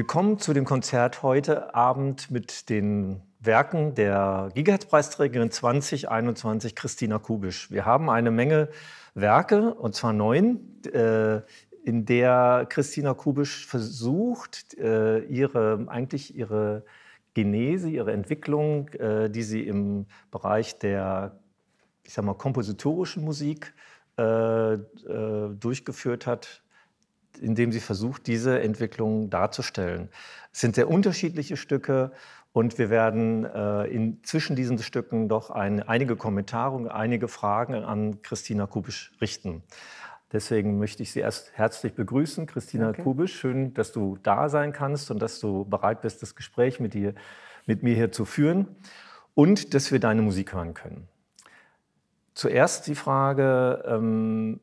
Willkommen zu dem Konzert heute Abend mit den Werken der Gigahertz-Preisträgerin 2021, Christina Kubisch. Wir haben eine Menge Werke, und zwar 9, in der Christina Kubisch versucht, ihre Genese, ihre Entwicklung, die sie im Bereich der, ich sag mal, kompositorischen Musik durchgeführt hat, indem sie versucht, diese Entwicklung darzustellen. Es sind sehr unterschiedliche Stücke und wir werden zwischen diesen Stücken doch einige Kommentare und einige Fragen an Christina Kubisch richten. Deswegen möchte ich Sie erst herzlich begrüßen, Christina Kubisch. Schön, dass du da sein kannst und dass du bereit bist, das Gespräch mit mir hier zu führen und dass wir deine Musik hören können. Zuerst die Frage,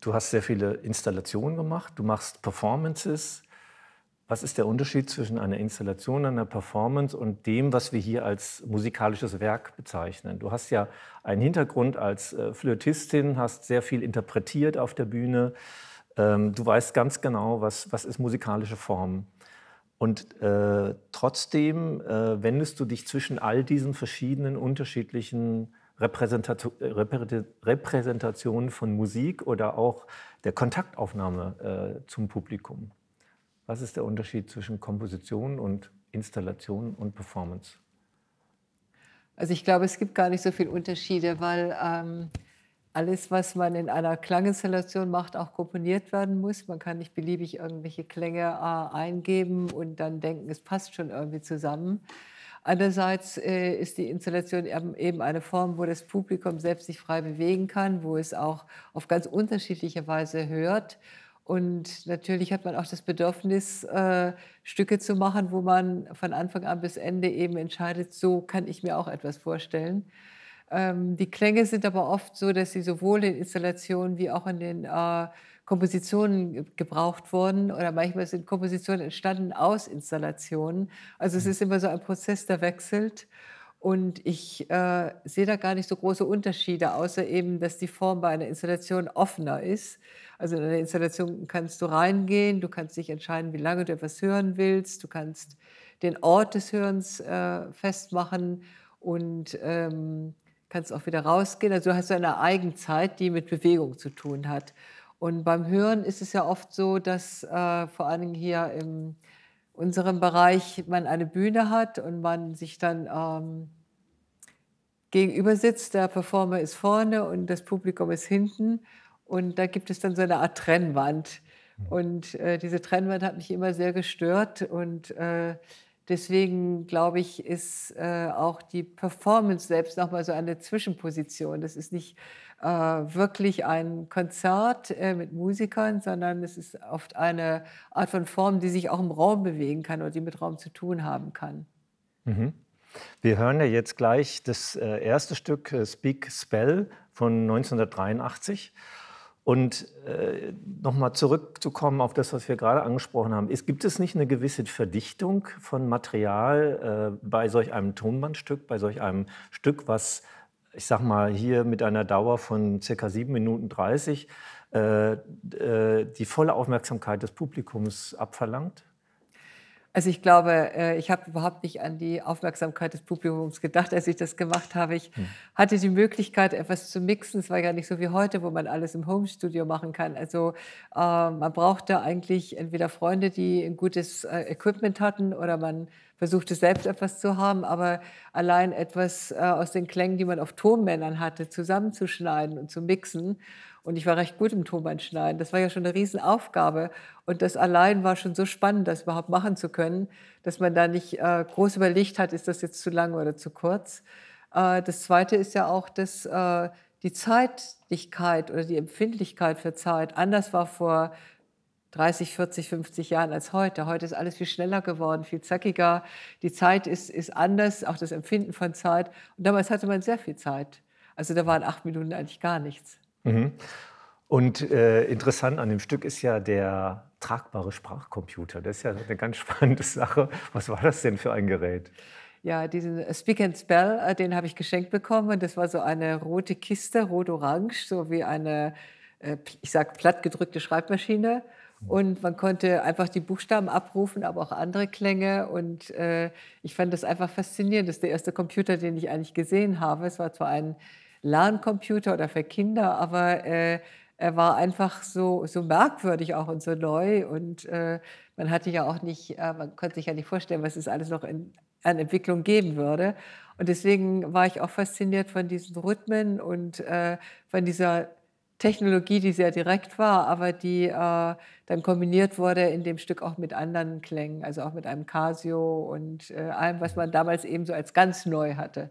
du hast sehr viele Installationen gemacht, du machst Performances. Was ist der Unterschied zwischen einer Installation, einer Performance und dem, was wir hier als musikalisches Werk bezeichnen? Du hast ja einen Hintergrund als Flötistin, hast sehr viel interpretiert auf der Bühne. Du weißt ganz genau, was ist musikalische Form. Und trotzdem wendest du dich zwischen all diesen verschiedenen unterschiedlichen Repräsentationen von Musik oder auch der Kontaktaufnahme zum Publikum. Was ist der Unterschied zwischen Komposition und Installation und Performance? Also ich glaube, es gibt gar nicht so viele Unterschiede, weil alles, was man in einer Klanginstallation macht, auch komponiert werden muss. Man kann nicht beliebig irgendwelche Klänge eingeben und dann denken, es passt schon irgendwie zusammen. Andererseits ist die Installation eben eine Form, wo das Publikum selbst sich frei bewegen kann, wo es auch auf ganz unterschiedliche Weise hört. Und natürlich hat man auch das Bedürfnis, Stücke zu machen, wo man von Anfang an bis Ende eben entscheidet, so kann ich mir auch etwas vorstellen. Die Klänge sind aber oft so, dass sie sowohl in Installationen wie auch in den Kompositionen gebraucht wurden. Oder manchmal sind Kompositionen entstanden aus Installationen. Also es ist immer so ein Prozess, der wechselt. Und ich sehe da gar nicht so große Unterschiede, außer eben, dass die Form bei einer Installation offener ist. Also in einer Installation kannst du reingehen, du kannst dich entscheiden, wie lange du etwas hören willst, du kannst den Ort des Hörens festmachen und kannst auch wieder rausgehen. Also du hast so eine Eigenzeit, die mit Bewegung zu tun hat. Und beim Hören ist es ja oft so, dass vor allen Dingen hier in unserem Bereich man eine Bühne hat und man sich dann gegenüber sitzt. Der Performer ist vorne und das Publikum ist hinten. Und da gibt es dann so eine Art Trennwand. Und diese Trennwand hat mich immer sehr gestört. Und deswegen, glaube ich, ist auch die Performance selbst nochmal so eine Zwischenposition. Das ist nicht wirklich ein Konzert mit Musikern, sondern es ist oft eine Art von Form, die sich auch im Raum bewegen kann oder die mit Raum zu tun haben kann. Mhm. Wir hören ja jetzt gleich das erste Stück, Speak Spell von 1983. Und nochmal zurückzukommen auf das, was wir gerade angesprochen haben. Gibt es nicht eine gewisse Verdichtung von Material bei solch einem Tonbandstück, bei solch einem Stück, was, ich sag mal, hier mit einer Dauer von ca. 7 Minuten 30 die volle Aufmerksamkeit des Publikums abverlangt? Also ich glaube, ich habe überhaupt nicht an die Aufmerksamkeit des Publikums gedacht, als ich das gemacht habe. Ich hatte die Möglichkeit, etwas zu mixen. Es war ja nicht so wie heute, wo man alles im Homestudio machen kann. Also man brauchte eigentlich entweder Freunde, die ein gutes Equipment hatten, oder man versuchte selbst etwas zu haben. Aber allein etwas aus den Klängen, die man auf Tonbändern hatte, zusammenzuschneiden und zu mixen. Und ich war recht gut im Tonbandschneiden. Das war ja schon eine Riesenaufgabe. Und das allein war schon so spannend, das überhaupt machen zu können, dass man da nicht groß überlegt hat, ist das jetzt zu lang oder zu kurz. Das Zweite ist ja auch, dass die Zeitlichkeit oder die Empfindlichkeit für Zeit anders war vor 30, 40, 50 Jahren als heute. Heute ist alles viel schneller geworden, viel zackiger. Die Zeit ist anders, auch das Empfinden von Zeit. Und damals hatte man sehr viel Zeit. Also da waren 8 Minuten eigentlich gar nichts. Mhm. Und interessant an dem Stück ist ja der tragbare Sprachcomputer. Das ist ja eine ganz spannende Sache. Was war das denn für ein Gerät? Ja, diesen Speak and Spell, den habe ich geschenkt bekommen. Das war so eine rote Kiste, rot-orange, so wie eine, ich sage, plattgedrückte Schreibmaschine. Und man konnte einfach die Buchstaben abrufen, aber auch andere Klänge. Und ich fand das einfach faszinierend. Das ist der erste Computer, den ich eigentlich gesehen habe. Es war zwar ein Lerncomputer oder für Kinder, aber er war einfach so merkwürdig auch und so neu. Und man hatte ja auch nicht, man konnte sich ja nicht vorstellen, was es alles noch an Entwicklung geben würde. Und deswegen war ich auch fasziniert von diesen Rhythmen und von dieser Technologie, die sehr direkt war, aber die dann kombiniert wurde in dem Stück auch mit anderen Klängen, also auch mit einem Casio und allem, was man damals eben so als ganz neu hatte.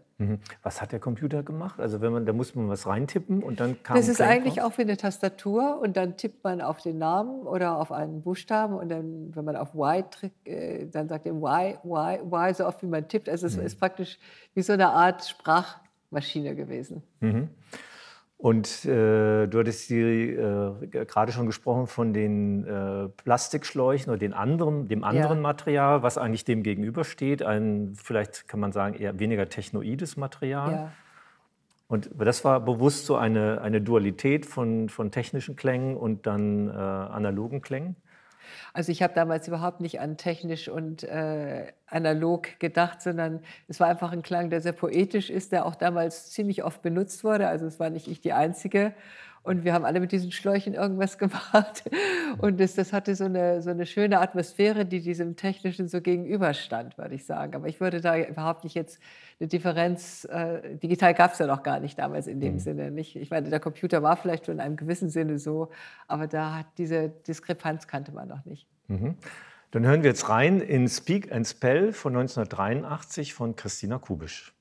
Was hat der Computer gemacht? Also da muss man was reintippen und dann kam Das ist Klang eigentlich raus? auch wie eine Tastatur und dann tippt man auf den Namen oder auf einen Buchstaben und dann, wenn man auf Y drückt, dann sagt er Y, so oft wie man tippt. Also es ist praktisch wie so eine Art Sprachmaschine gewesen. Und du hattest gerade schon gesprochen von den Plastikschläuchen oder dem anderen Material, was eigentlich dem gegenübersteht. Vielleicht kann man sagen, eher weniger technoides Material. Ja. Und das war bewusst so eine Dualität von technischen Klängen und dann analogen Klängen? Also ich habe damals überhaupt nicht an technisch und analog gedacht, sondern es war einfach ein Klang, der sehr poetisch ist, der auch damals ziemlich oft benutzt wurde. Also es war nicht ich die Einzige. Und wir haben alle mit diesen Schläuchen irgendwas gemacht. Und das hatte so eine schöne Atmosphäre, die diesem Technischen so gegenüberstand, würde ich sagen. Aber ich würde da überhaupt nicht jetzt eine Differenz, digital gab es ja noch gar nicht damals in dem Sinne. Nicht? Ich meine, der Computer war vielleicht schon in einem gewissen Sinne so, aber da hat diese Diskrepanz kannte man noch nicht. Dann hören wir jetzt rein in Speak and Spell von 1983 von Christina Kubisch.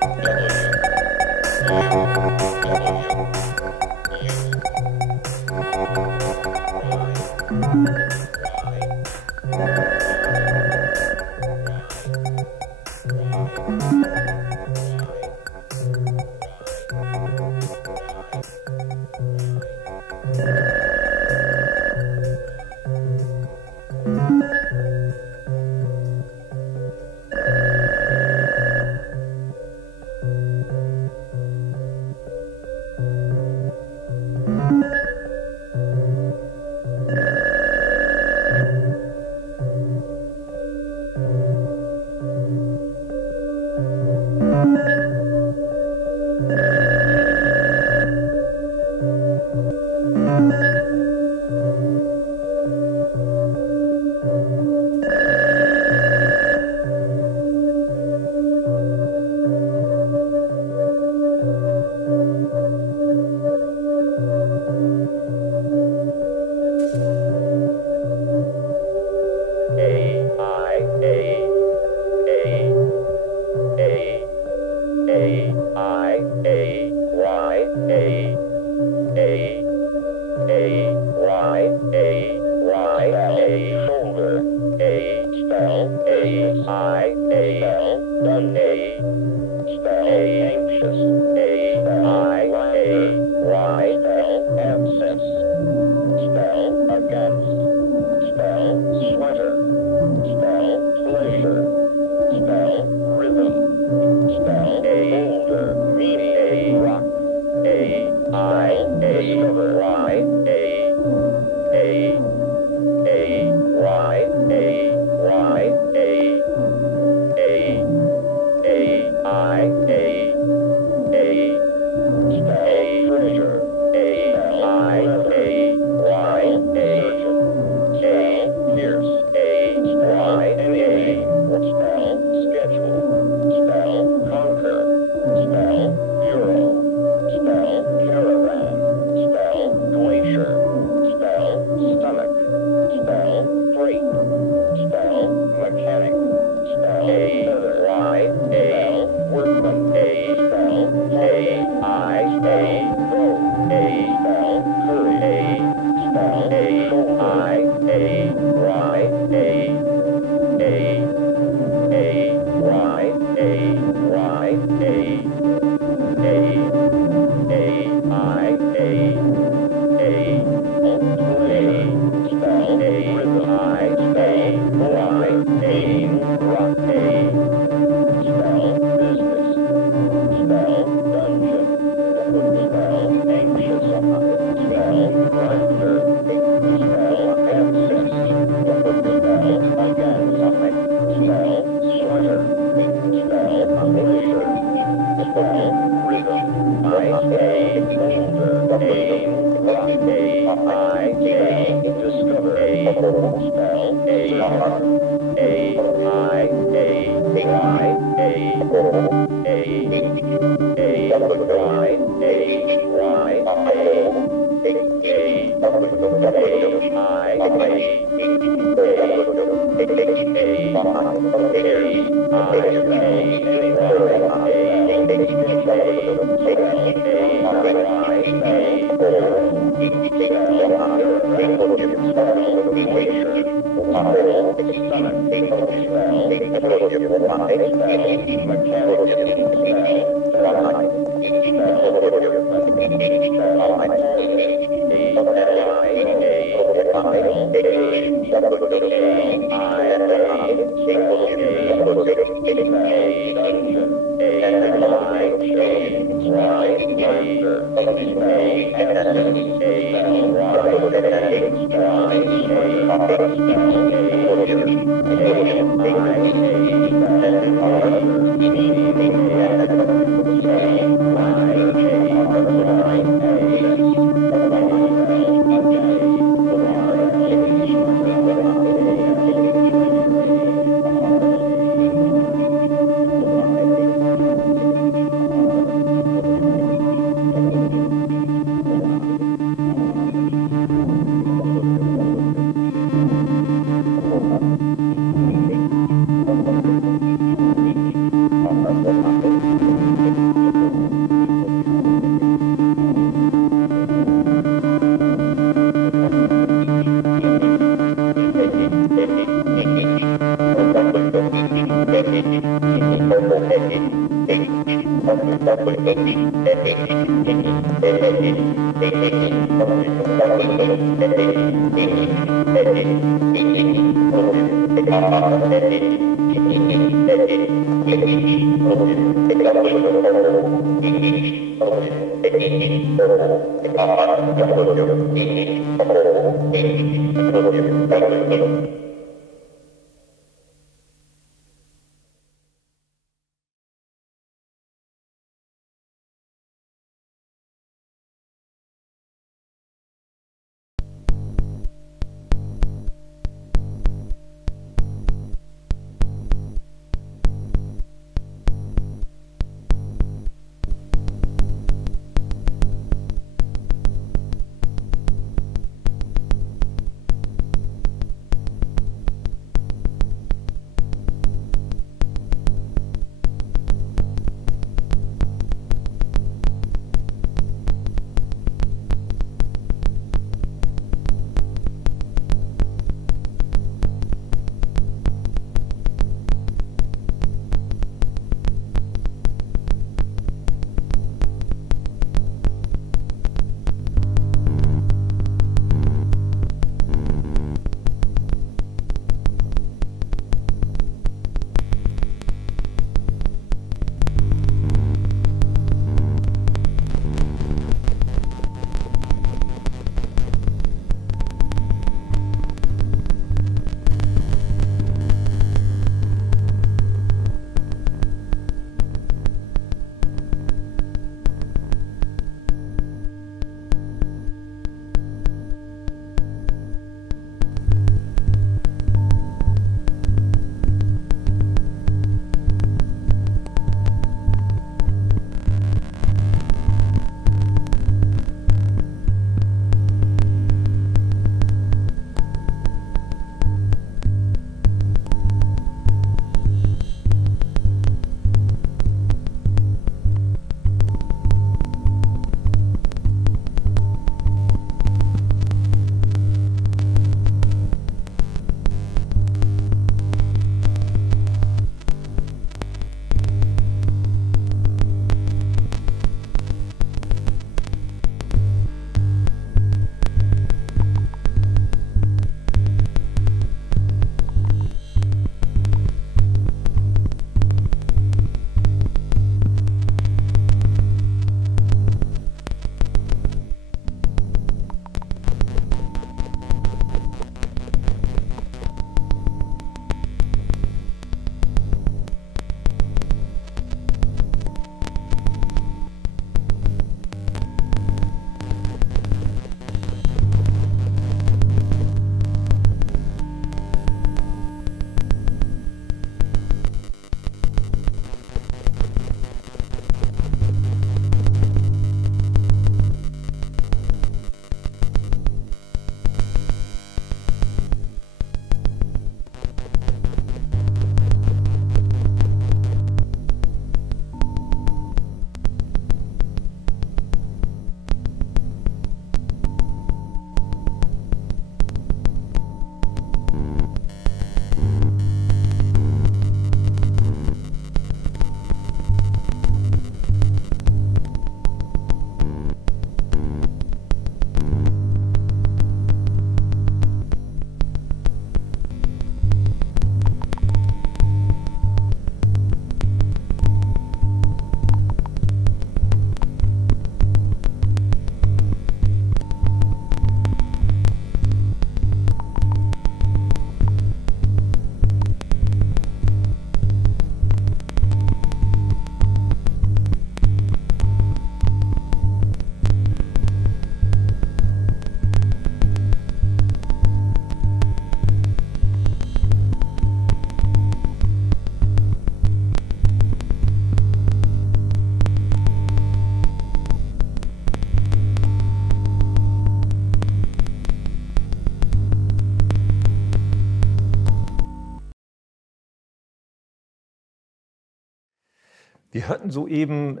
Wir hörten soeben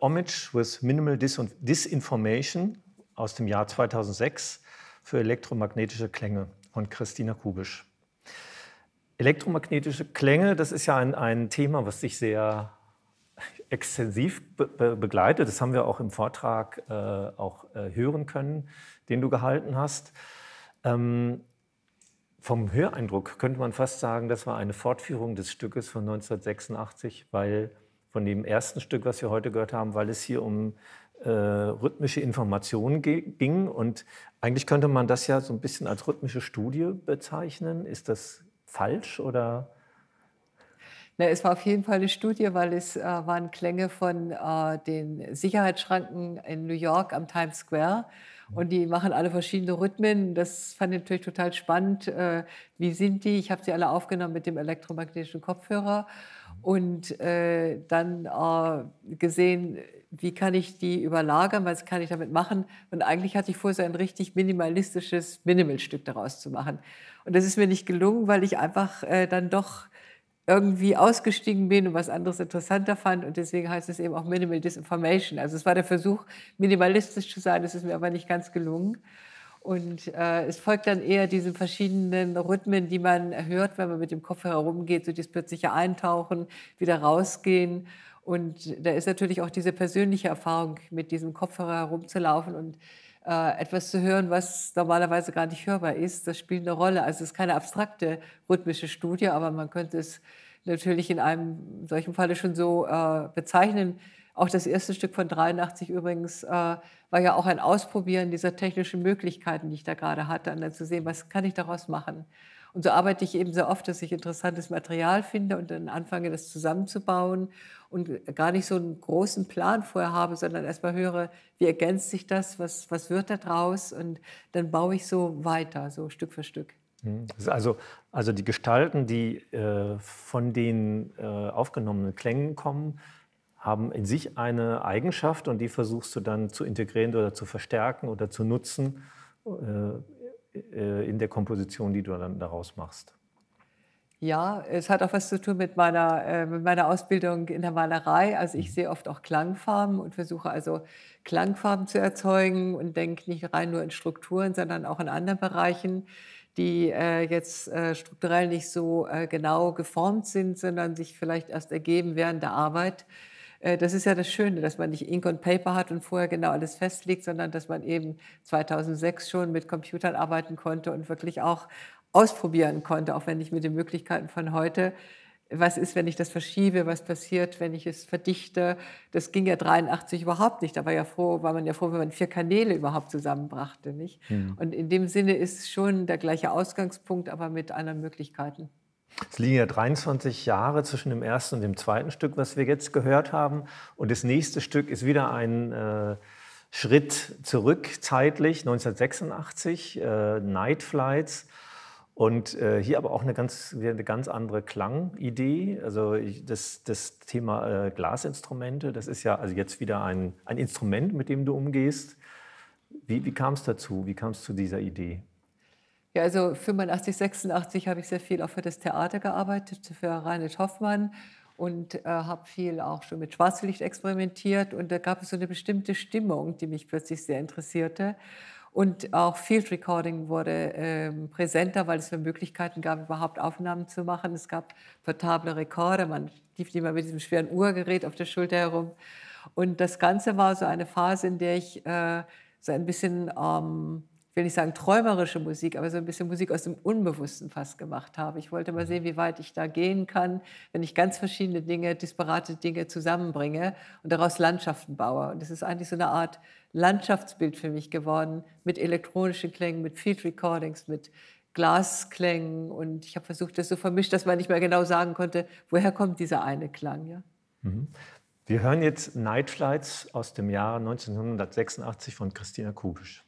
Homage with Minimal Disinformation aus dem Jahr 2006 für elektromagnetische Klänge von Christina Kubisch. Elektromagnetische Klänge, das ist ja ein Thema, was dich sehr extensiv begleitet. Das haben wir auch im Vortrag hören können, den du gehalten hast. Vom Höreindruck könnte man fast sagen, das war eine Fortführung des Stückes von 1986, weil von dem ersten Stück, was wir heute gehört haben, weil es hier um rhythmische Informationen ging. Und eigentlich könnte man das ja so ein bisschen als rhythmische Studie bezeichnen. Ist das falsch oder? Na, es war auf jeden Fall eine Studie, weil es waren Klänge von den Sicherheitsschranken in New York am Times Square. Und die machen alle verschiedene Rhythmen. Das fand ich natürlich total spannend. Wie sind die? Ich habe sie alle aufgenommen mit dem elektromagnetischen Kopfhörer und dann gesehen, wie kann ich die überlagern, was kann ich damit machen. Und eigentlich hatte ich vor, so ein richtig minimalistisches Minimalstück daraus zu machen. Und das ist mir nicht gelungen, weil ich einfach dann doch irgendwie ausgestiegen bin und was anderes interessanter fand. Und deswegen heißt es eben auch Minimal Disinformation. Also es war der Versuch, minimalistisch zu sein, das ist mir aber nicht ganz gelungen. Und es folgt dann eher diesen verschiedenen Rhythmen, die man hört, wenn man mit dem Kopfhörer rumgeht, so dieses plötzliche Eintauchen, wieder rausgehen. Und da ist natürlich auch diese persönliche Erfahrung, mit diesem Kopfhörer herumzulaufen und etwas zu hören, was normalerweise gar nicht hörbar ist, das spielt eine Rolle. Also es ist keine abstrakte rhythmische Studie, aber man könnte es natürlich in einem solchen Falle schon so bezeichnen. Auch das erste Stück von 83 übrigens war ja auch ein Ausprobieren dieser technischen Möglichkeiten, die ich da gerade hatte, und dann zu sehen, was kann ich daraus machen. Und so arbeite ich eben sehr oft, dass ich interessantes Material finde und dann anfange, das zusammenzubauen und gar nicht so einen großen Plan vorher habe, sondern erstmal höre, wie ergänzt sich das, was wird da draus, und dann baue ich so weiter, so Stück für Stück. Das ist also die Gestalten, die von den aufgenommenen Klängen kommen, haben in sich eine Eigenschaft und die versuchst du dann zu integrieren oder zu verstärken oder zu nutzen in der Komposition, die du dann daraus machst. Ja, es hat auch was zu tun mit meiner Ausbildung in der Malerei. Also ich sehe oft auch Klangfarben und versuche also Klangfarben zu erzeugen und denke nicht rein nur in Strukturen, sondern auch in anderen Bereichen, die jetzt strukturell nicht so genau geformt sind, sondern sich vielleicht erst ergeben während der Arbeit. Das ist ja das Schöne, dass man nicht Ink und Paper hat und vorher genau alles festlegt, sondern dass man eben 2006 schon mit Computern arbeiten konnte und wirklich auch ausprobieren konnte, auch wenn nicht mit den Möglichkeiten von heute. Was ist, wenn ich das verschiebe? Was passiert, wenn ich es verdichte? Das ging ja 83 überhaupt nicht. Da war man ja froh, wenn man 4 Kanäle überhaupt zusammenbrachte, nicht? Und in dem Sinne ist es schon der gleiche Ausgangspunkt, aber mit anderen Möglichkeiten. Es liegen ja 23 Jahre zwischen dem ersten und dem zweiten Stück, was wir jetzt gehört haben. Und das nächste Stück ist wieder ein Schritt zurück zeitlich, 1986, Night Flights. Und hier aber auch eine ganz andere Klangidee. Also das Thema Glasinstrumente, das ist ja also jetzt wieder ein Instrument, mit dem du umgehst. Wie kam es dazu? Wie kam es zu dieser Idee? Ja, also 85, 86 habe ich sehr viel auch für das Theater gearbeitet, für Reinhold Hoffmann, und habe viel auch schon mit Schwarzlicht experimentiert. Und da gab es so eine bestimmte Stimmung, die mich plötzlich sehr interessierte. Und auch Field Recording wurde präsenter, weil es mir Möglichkeiten gab, überhaupt Aufnahmen zu machen. Es gab portable Rekorder, man lief nicht mal mit diesem schweren Uhrgerät auf der Schulter herum. Und das Ganze war so eine Phase, in der ich so ein bisschen, ich will nicht sagen träumerische Musik, aber so ein bisschen Musik aus dem Unbewussten fast gemacht habe. Ich wollte mal sehen, wie weit ich da gehen kann, wenn ich ganz verschiedene Dinge, disparate Dinge zusammenbringe und daraus Landschaften baue. Und das ist eigentlich so eine Art Landschaftsbild für mich geworden, mit elektronischen Klängen, mit Field Recordings, mit Glasklängen. Und ich habe versucht, das so vermischt, dass man nicht mehr genau sagen konnte, woher kommt dieser eine Klang. Ja? Wir hören jetzt Night Flights aus dem Jahr 1986 von Christina Kubisch.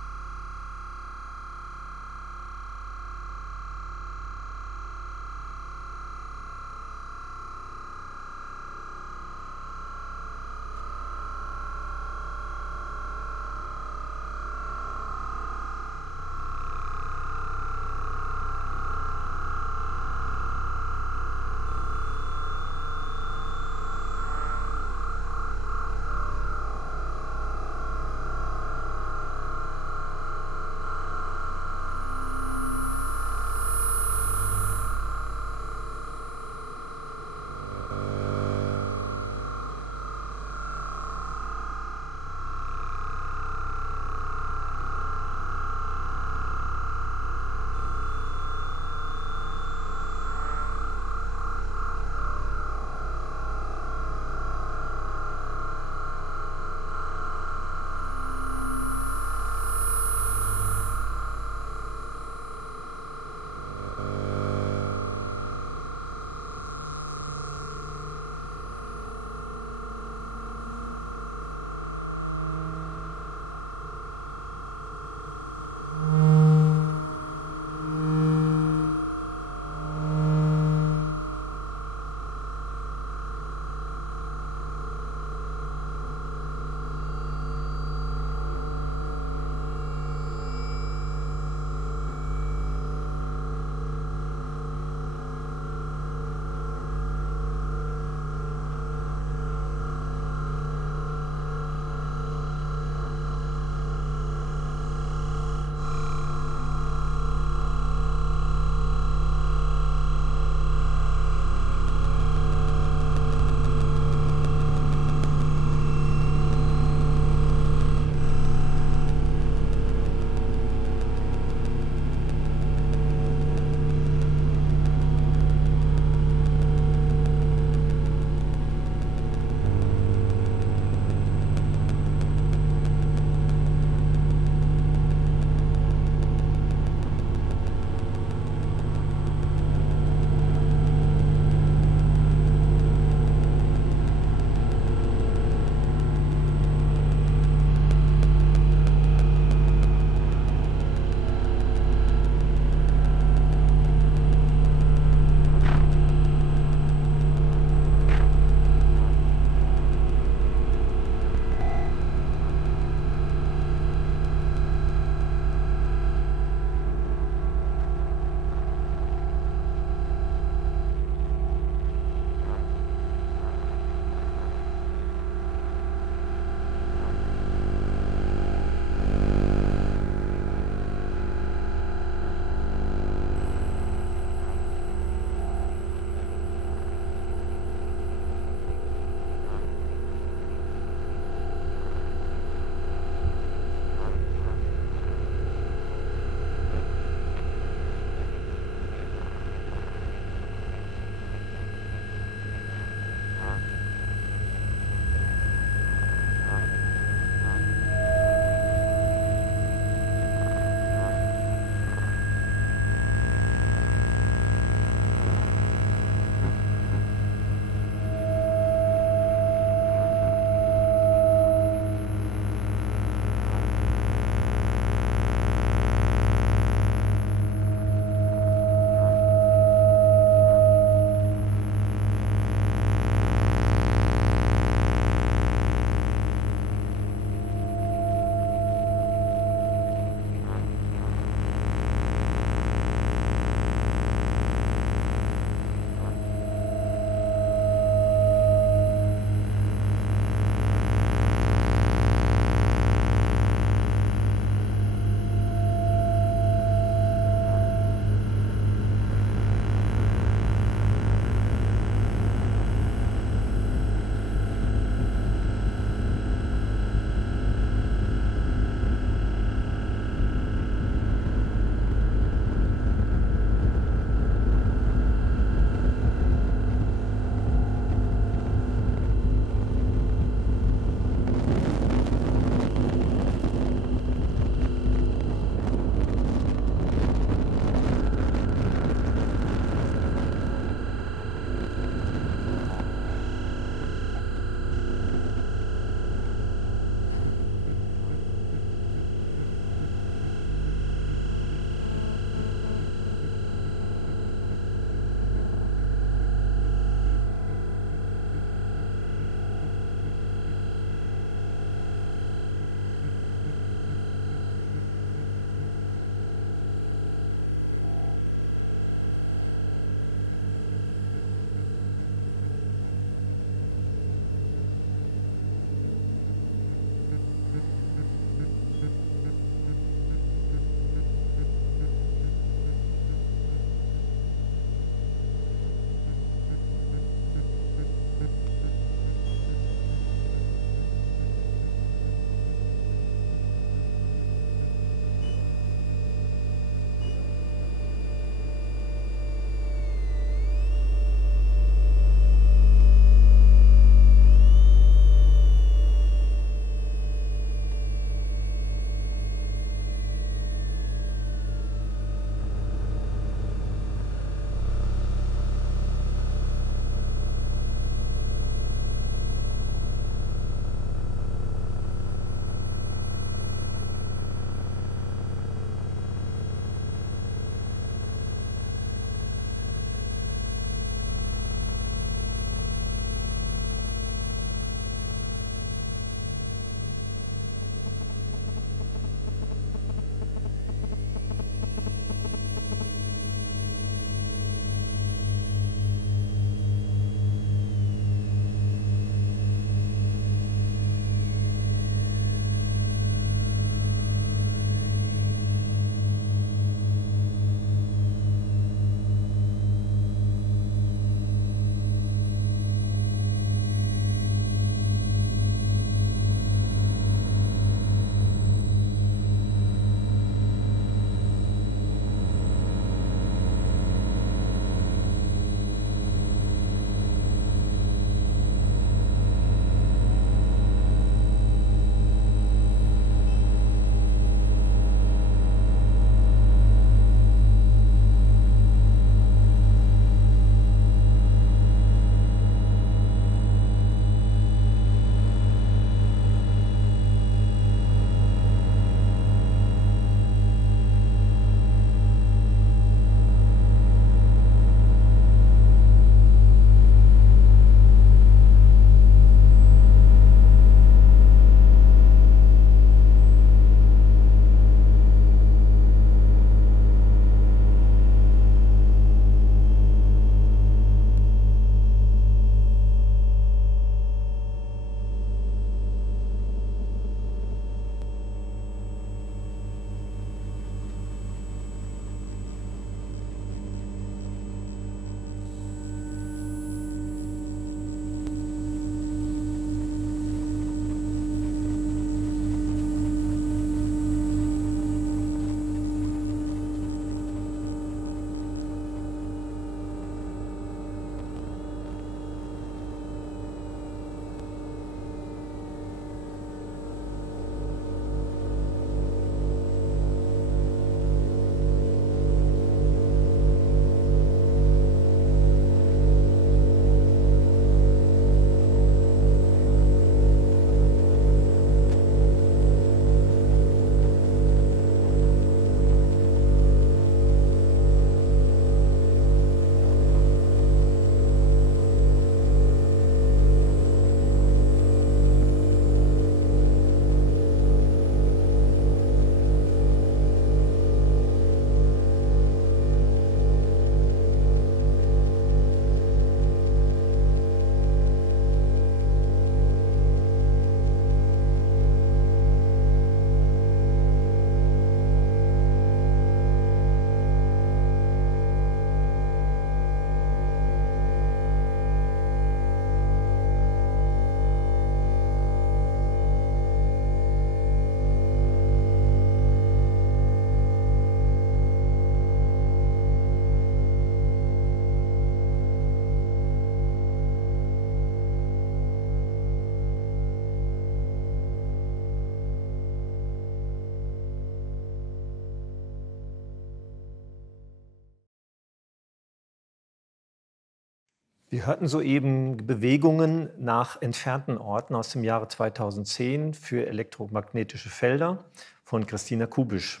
Wir hörten soeben Bewegungen nach entfernten Orten aus dem Jahre 2010 für elektromagnetische Felder von Christina Kubisch.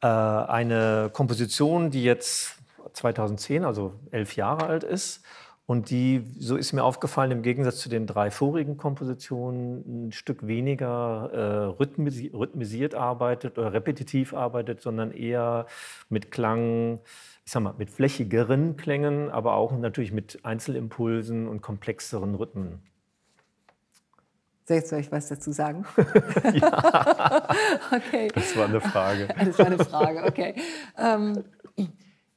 Eine Komposition, die jetzt 2010, also 11 Jahre alt ist und die, so ist mir aufgefallen, im Gegensatz zu den 3 vorigen Kompositionen ein Stück weniger rhythmisiert arbeitet oder repetitiv arbeitet, sondern eher mit Klang, ich sag mal, mit flächigeren Klängen, aber auch natürlich mit Einzelimpulsen und komplexeren Rhythmen. Soll ich was dazu sagen? Ja, okay. Das war eine Frage. Das war eine Frage, okay.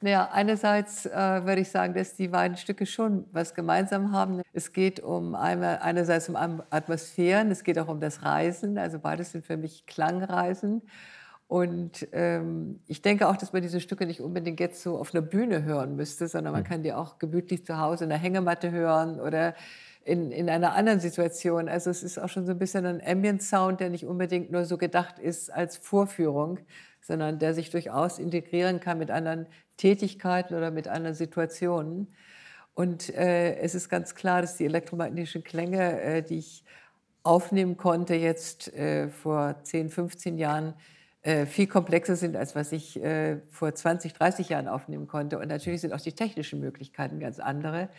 Naja, einerseits würde ich sagen, dass die beiden Stücke schon was gemeinsam haben. Es geht einerseits um Atmosphären, es geht auch um das Reisen. Also beides sind für mich Klangreisen. Und ich denke auch, dass man diese Stücke nicht unbedingt jetzt so auf einer Bühne hören müsste, sondern man kann die auch gemütlich zu Hause in der Hängematte hören oder in einer anderen Situation. Also es ist auch schon so ein bisschen ein Ambient-Sound, der nicht unbedingt nur so gedacht ist als Vorführung, sondern der sich durchaus integrieren kann mit anderen Tätigkeiten oder mit anderen Situationen. Und es ist ganz klar, dass die elektromagnetischen Klänge, die ich aufnehmen konnte jetzt vor 10, 15 Jahren, viel komplexer sind, als was ich vor 20, 30 Jahren aufnehmen konnte. Und natürlich sind auch die technischen Möglichkeiten ganz andere.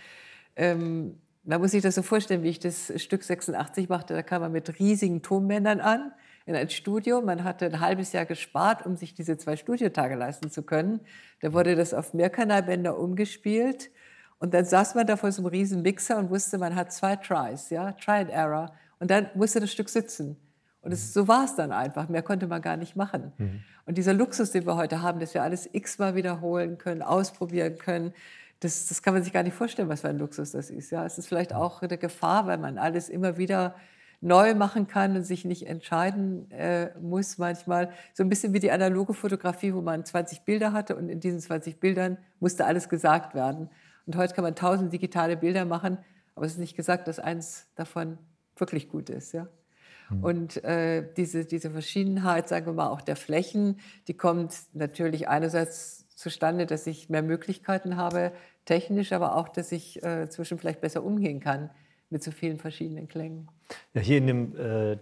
Man muss sich das so vorstellen, wie ich das Stück 86 machte. Da kam man mit riesigen Tonbändern an in ein Studio. Man hatte ein halbes Jahr gespart, um sich diese 2 Studiotage leisten zu können. Da wurde das auf Mehrkanalbänder umgespielt. Und dann saß man da vor so einem riesen Mixer und wusste, man hat 2 Tries, ja, Try and Error. Und dann musste das Stück sitzen. Und so war es dann einfach. Mehr konnte man gar nicht machen. Und dieser Luxus, den wir heute haben, dass wir alles x-mal wiederholen können, ausprobieren können, das kann man sich gar nicht vorstellen, was für ein Luxus das ist. Ja, es ist vielleicht auch eine Gefahr, weil man alles immer wieder neu machen kann und sich nicht entscheiden muss manchmal. So ein bisschen wie die analoge Fotografie, wo man 20 Bilder hatte und in diesen 20 Bildern musste alles gesagt werden. Und heute kann man 1000 digitale Bilder machen, aber es ist nicht gesagt, dass eins davon wirklich gut ist. Ja? Und diese Verschiedenheit, sagen wir mal, auch der Flächen, die kommt natürlich einerseits zustande, dass ich mehr Möglichkeiten habe, technisch, aber auch, dass ich zwischen vielleicht besser umgehen kann mit so vielen verschiedenen Klängen. Ja, hier in dem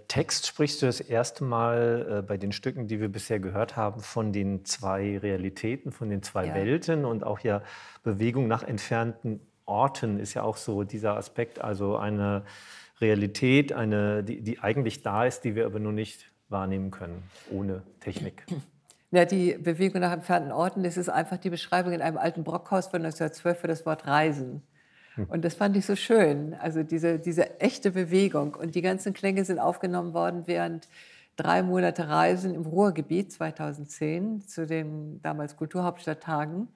Text sprichst du das erste Mal bei den Stücken, die wir bisher gehört haben, von den 2 Realitäten, von den 2 Welten und auch ja Bewegung nach entfernten Orten ist ja auch so dieser Aspekt, also eine Realität, die eigentlich da ist, die wir aber nur nicht wahrnehmen können, ohne Technik. Ja, die Bewegung nach entfernten Orten, das ist einfach die Beschreibung in einem alten Brockhaus von 1912 für das Wort Reisen. Und das fand ich so schön, also diese echte Bewegung. Und die ganzen Klänge sind aufgenommen worden während 3 Monate Reisen im Ruhrgebiet 2010 zu den damals Kulturhauptstadttagen.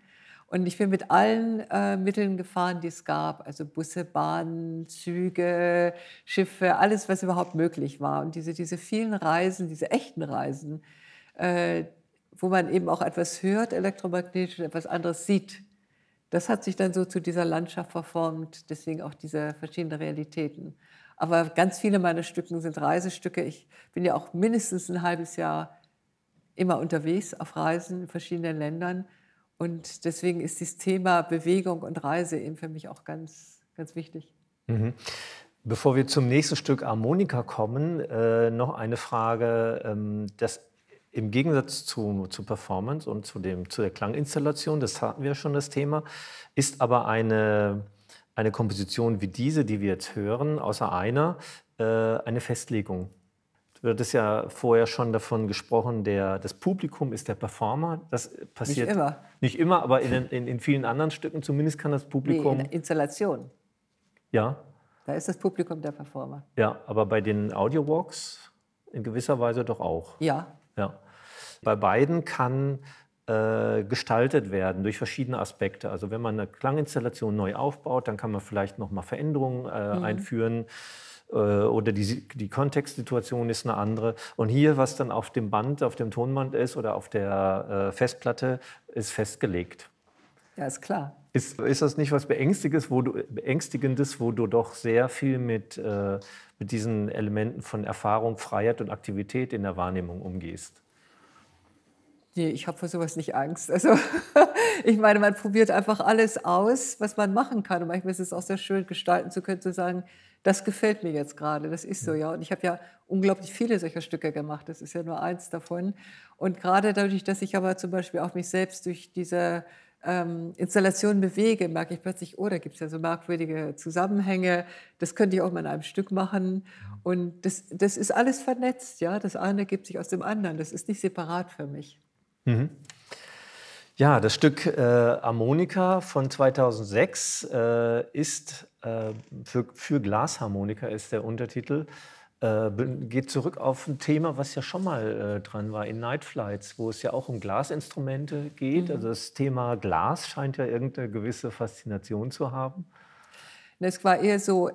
Und ich bin mit allen Mitteln gefahren, die es gab, also Busse, Bahnen, Züge, Schiffe, alles, was überhaupt möglich war. Und diese vielen Reisen, diese echten Reisen, wo man eben auch etwas hört, elektromagnetisch, und etwas anderes sieht, das hat sich dann so zu dieser Landschaft verformt, deswegen auch diese verschiedenen Realitäten. Aber ganz viele meiner Stücke sind Reisestücke. Ich bin ja auch mindestens ein halbes Jahr immer unterwegs auf Reisen in verschiedenen Ländern. Und deswegen ist das Thema Bewegung und Reise eben für mich auch ganz, ganz wichtig. Bevor wir zum nächsten Stück Harmonika kommen, noch eine Frage. Das im Gegensatz zur Performance und zu der Klanginstallation, das hatten wir schon das Thema, ist aber eine Komposition wie diese, die wir jetzt hören, außer einer, eine Festlegung. Du hattest ja vorher schon davon gesprochen, das Publikum ist der Performer. Das passiert nicht immer. Nicht immer, aber in vielen anderen Stücken zumindest kann das Publikum... Nee, in der Installation. Ja. Da ist das Publikum der Performer. Ja, aber bei den Audio-Walks in gewisser Weise doch auch. Ja. Ja. Bei beiden kann gestaltet werden durch verschiedene Aspekte. Also wenn man eine Klanginstallation neu aufbaut, dann kann man vielleicht noch mal Veränderungen einführen oder die Kontextsituation ist eine andere. Und hier, was dann auf dem Band, auf dem Tonband ist oder auf der Festplatte, ist festgelegt. Ja, ist klar. Ist das nicht was Beängstigendes, wo du doch sehr viel mit diesen Elementen von Erfahrung, Freiheit und Aktivität in der Wahrnehmung umgehst? Nee, ich habe vor sowas nicht Angst. Also ich meine, man probiert einfach alles aus, was man machen kann. Und manchmal ist es auch sehr schön, gestalten zu können, zu sagen, das gefällt mir jetzt gerade, das ist so, ja. Und ich habe ja unglaublich viele solcher Stücke gemacht, das ist ja nur eins davon. Und gerade dadurch, dass ich aber zum Beispiel auch mich selbst durch diese Installation bewege, merke ich plötzlich, oh, da gibt es ja so merkwürdige Zusammenhänge, das könnte ich auch mal in einem Stück machen. Und das ist alles vernetzt, ja. Das eine gibt sich aus dem anderen, das ist nicht separat für mich. Mhm. Ja, das Stück Harmonika von 2006 ist für Glasharmonika ist der Untertitel. Geht zurück auf ein Thema, was ja schon mal dran war in Night Flights, wo es ja auch um Glasinstrumente geht. Also das Thema Glas scheint ja irgendeine gewisse Faszination zu haben. Es war eher so,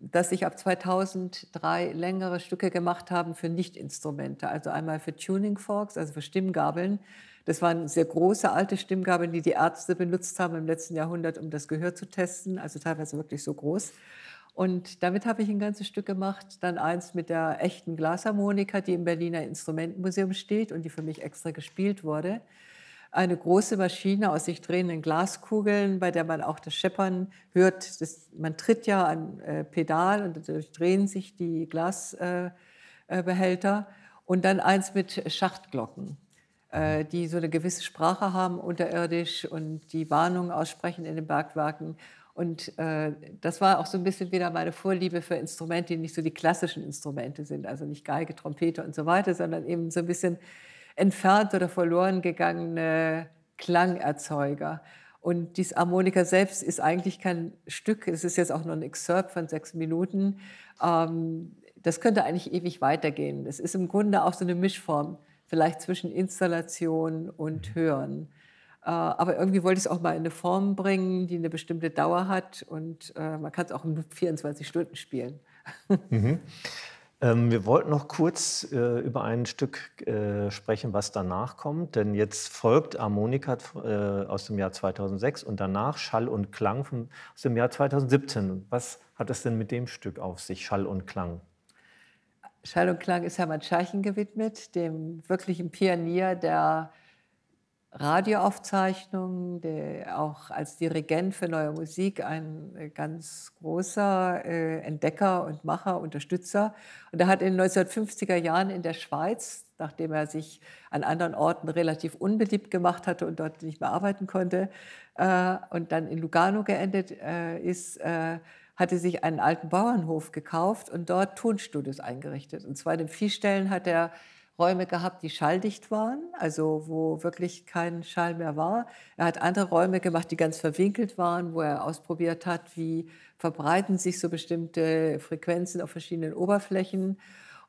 dass ich ab 2003 längere Stücke gemacht habe für Nichtinstrumente. Also einmal für Tuning Forks, also für Stimmgabeln. Das waren sehr große alte Stimmgabeln, die die Ärzte benutzt haben im letzten Jahrhundert, um das Gehör zu testen. Also teilweise wirklich so groß. Und damit habe ich ein ganzes Stück gemacht. Dann eins mit der echten Glasharmonika, die im Berliner Instrumentenmuseum steht und die für mich extra gespielt wurde. Eine große Maschine aus sich drehenden Glaskugeln, bei der man auch das Scheppern hört. Man tritt ja an Pedal und dadurch drehen sich die Glasbehälter. Und dann eins mit Schachtglocken, die so eine gewisse Sprache haben unterirdisch und die Warnungen aussprechen in den Bergwerken. Und das war auch so ein bisschen wieder meine Vorliebe für Instrumente, die nicht so die klassischen Instrumente sind, also nicht Geige, Trompete und so weiter, sondern eben so ein bisschen entfernt oder verloren gegangene Klangerzeuger. Und dieses Harmonika selbst ist eigentlich kein Stück, es ist jetzt auch nur ein Excerpt von 6 Minuten. Das könnte eigentlich ewig weitergehen. Es ist im Grunde auch so eine Mischform, vielleicht zwischen Installation und Hören. Aber irgendwie wollte ich es auch mal in eine Form bringen, die eine bestimmte Dauer hat und man kann es auch in 24 Stunden spielen. Mhm. Wir wollten noch kurz über ein Stück sprechen, was danach kommt, denn jetzt folgt Harmonika aus dem Jahr 2006 und danach Schall und Klang aus dem Jahr 2017. Was hat es denn mit dem Stück auf sich, Schall und Klang? Schall und Klang ist Hermann Scheichen gewidmet, dem wirklichen Pionier der Radioaufzeichnungen, der auch als Dirigent für neue Musik ein ganz großer Entdecker und Macher, Unterstützer. Und er hat in den 1950er Jahren in der Schweiz, nachdem er sich an anderen Orten relativ unbeliebt gemacht hatte und dort nicht mehr arbeiten konnte und dann in Lugano geendet ist, hatte sich einen alten Bauernhof gekauft und dort Tonstudios eingerichtet. Und zwar in den Viehställen hat er Räume gehabt, die schalldicht waren, also wo wirklich kein Schall mehr war. Er hat andere Räume gemacht, die ganz verwinkelt waren, wo er ausprobiert hat, wie verbreiten sich so bestimmte Frequenzen auf verschiedenen Oberflächen.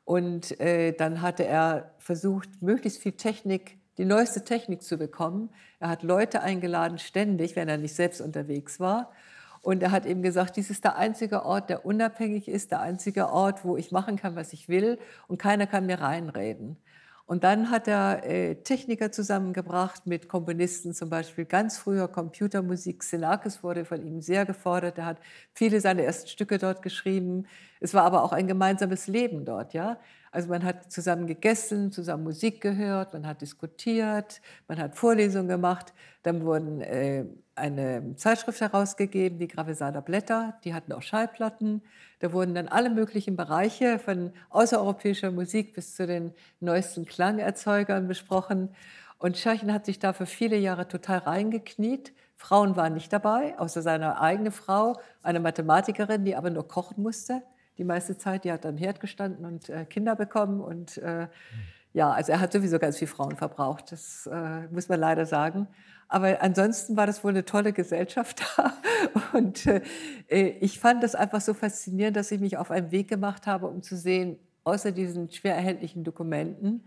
Und dann hatte er versucht, möglichst viel Technik, die neueste Technik zu bekommen. Er hat Leute eingeladen, ständig, wenn er nicht selbst unterwegs war. Und er hat eben gesagt, dies ist der einzige Ort, der unabhängig ist, der einzige Ort, wo ich machen kann, was ich will und keiner kann mir reinreden. Und dann hat er Techniker zusammengebracht mit Komponisten, zum Beispiel ganz früher Computermusik. Xenakis wurde von ihm sehr gefordert. Er hat viele seiner ersten Stücke dort geschrieben. Es war aber auch ein gemeinsames Leben dort, ja. Also man hat zusammen gegessen, zusammen Musik gehört, man hat diskutiert, man hat Vorlesungen gemacht. Dann wurden eine Zeitschrift herausgegeben, die Gravesader Blätter, die hatten auch Schallplatten. Da wurden dann alle möglichen Bereiche von außereuropäischer Musik bis zu den neuesten Klangerzeugern besprochen. Und Scheichen hat sich da für viele Jahre total reingekniet. Frauen waren nicht dabei, außer seine eigene Frau, eine Mathematikerin, die aber nur kochen musste. Die meiste Zeit, die hat am Herd gestanden und Kinder bekommen. Und ja, also er hat sowieso ganz viel Frauen verbraucht, das muss man leider sagen. Aber ansonsten war das wohl eine tolle Gesellschaft da. Und ich fand das einfach so faszinierend, dass ich mich auf einen Weg gemacht habe, um zu sehen, außer diesen schwer erhältlichen Dokumenten,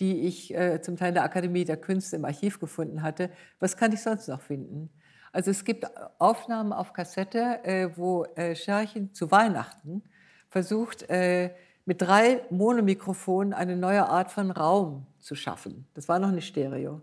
die ich zum Teil in der Akademie der Künste im Archiv gefunden hatte, was kann ich sonst noch finden? Also es gibt Aufnahmen auf Kassette, wo Scherchen zu Weihnachten versucht, mit 3 Monomikrofonen eine neue Art von Raum zu schaffen. Das war noch nicht Stereo.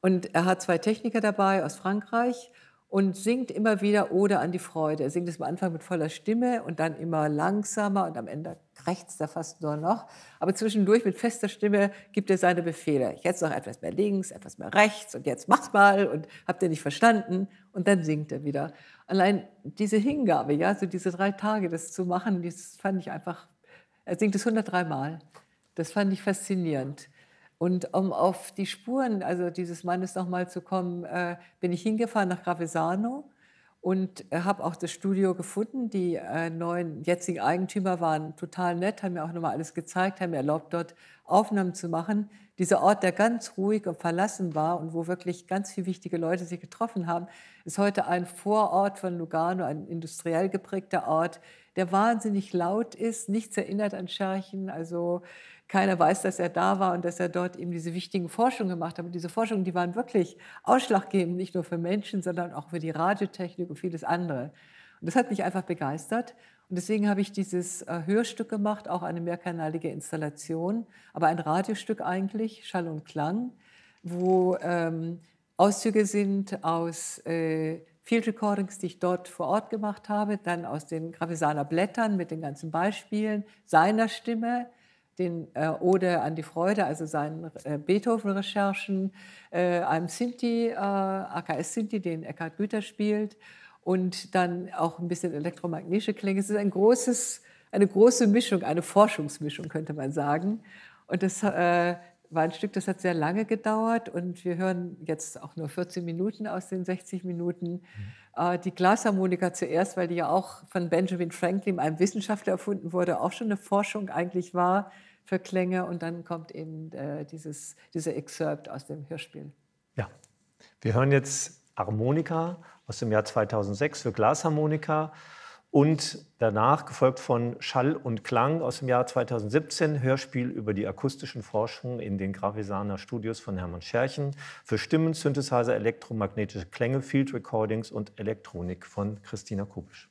Und er hat 2 Techniker dabei aus Frankreich und singt immer wieder Ode an die Freude. Er singt es am Anfang mit voller Stimme und dann immer langsamer und am Ende krächzt er fast nur noch. Aber zwischendurch mit fester Stimme gibt er seine Befehle. Jetzt noch etwas mehr links, etwas mehr rechts und jetzt mach's mal und habt ihr nicht verstanden? Und dann singt er wieder. Allein diese Hingabe, ja, so diese 3 Tage, das zu machen, das fand ich einfach, er singt es 103 Mal. Das fand ich faszinierend. Und um auf die Spuren also dieses Mannes nochmal zu kommen, bin ich hingefahren nach Gravesano und habe auch das Studio gefunden. Die neuen jetzigen Eigentümer waren total nett, haben mir auch nochmal alles gezeigt, haben mir erlaubt, dort Aufnahmen zu machen. Dieser Ort, der ganz ruhig und verlassen war und wo wirklich ganz viele wichtige Leute sich getroffen haben, ist heute ein Vorort von Lugano, ein industriell geprägter Ort, der wahnsinnig laut ist, nichts erinnert an Scherchen, also keiner weiß, dass er da war und dass er dort eben diese wichtigen Forschungen gemacht hat. Und diese Forschungen, die waren wirklich ausschlaggebend, nicht nur für Menschen, sondern auch für die Radiotechnik und vieles andere. Und das hat mich einfach begeistert. Und deswegen habe ich dieses Hörstück gemacht, auch eine mehrkanalige Installation, aber ein Radiostück eigentlich, Schall und Klang, wo Auszüge sind aus Field Recordings, die ich dort vor Ort gemacht habe, dann aus den Gravesaner Blättern mit den ganzen Beispielen, seiner Stimme, den Ode an die Freude, also seinen Beethoven-Recherchen, einem Sinti, AKS Sinti, den Eckhard Güter spielt, und dann auch ein bisschen elektromagnetische Klänge. Es ist eine große Mischung, eine Forschungsmischung, könnte man sagen. Und das war ein Stück, das hat sehr lange gedauert und wir hören jetzt auch nur 14 Minuten aus den 60 Minuten. Die Glasharmonika zuerst, weil die ja auch von Benjamin Franklin, einem Wissenschaftler, erfunden wurde, auch schon eine Forschung eigentlich war für Klänge. Und dann kommt eben dieser Excerpt aus dem Hörspiel. Ja, wir hören jetzt Harmonika aus dem Jahr 2006 für Glasharmonika und danach gefolgt von Schall und Klang aus dem Jahr 2017, Hörspiel über die akustischen Forschungen in den Gravesaner Studios von Hermann Scherchen für Stimmen, Synthesizer, elektromagnetische Klänge, Field Recordings und Elektronik von Christina Kubisch.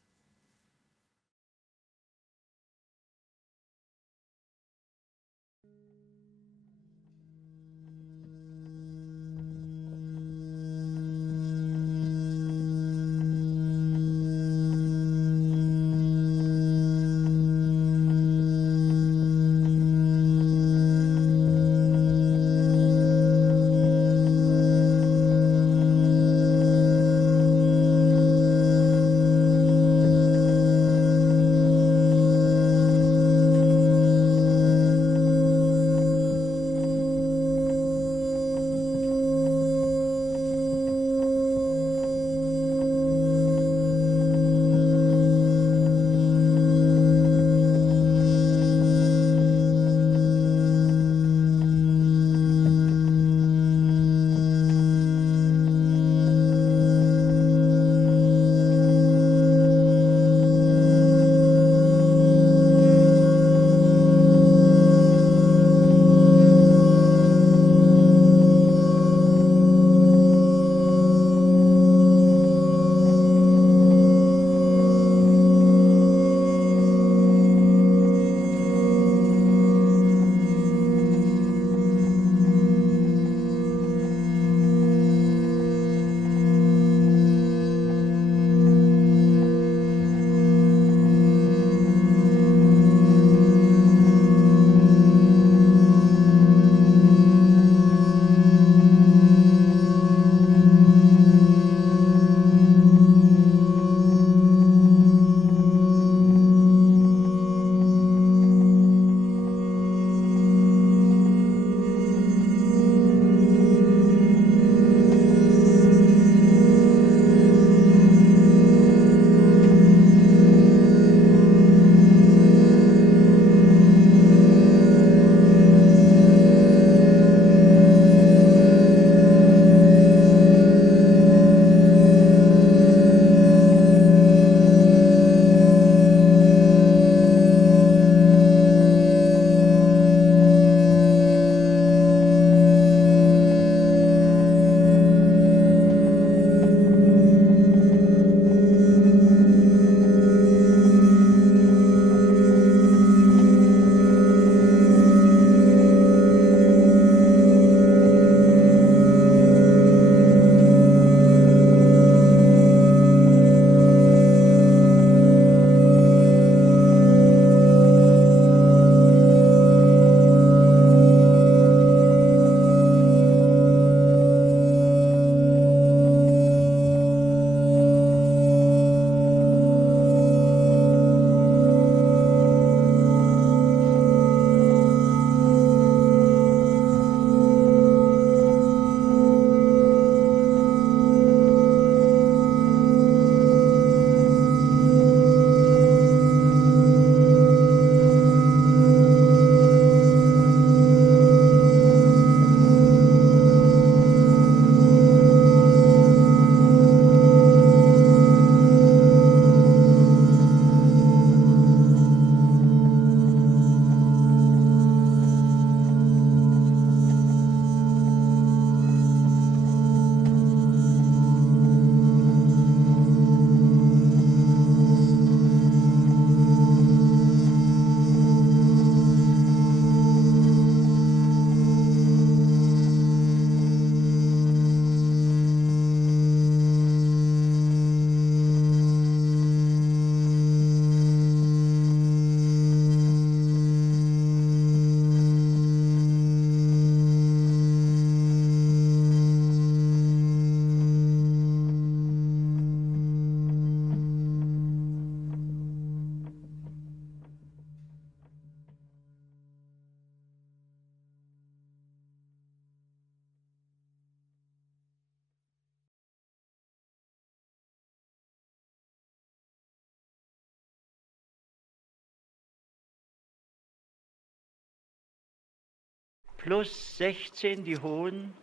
plus 16 die hohen,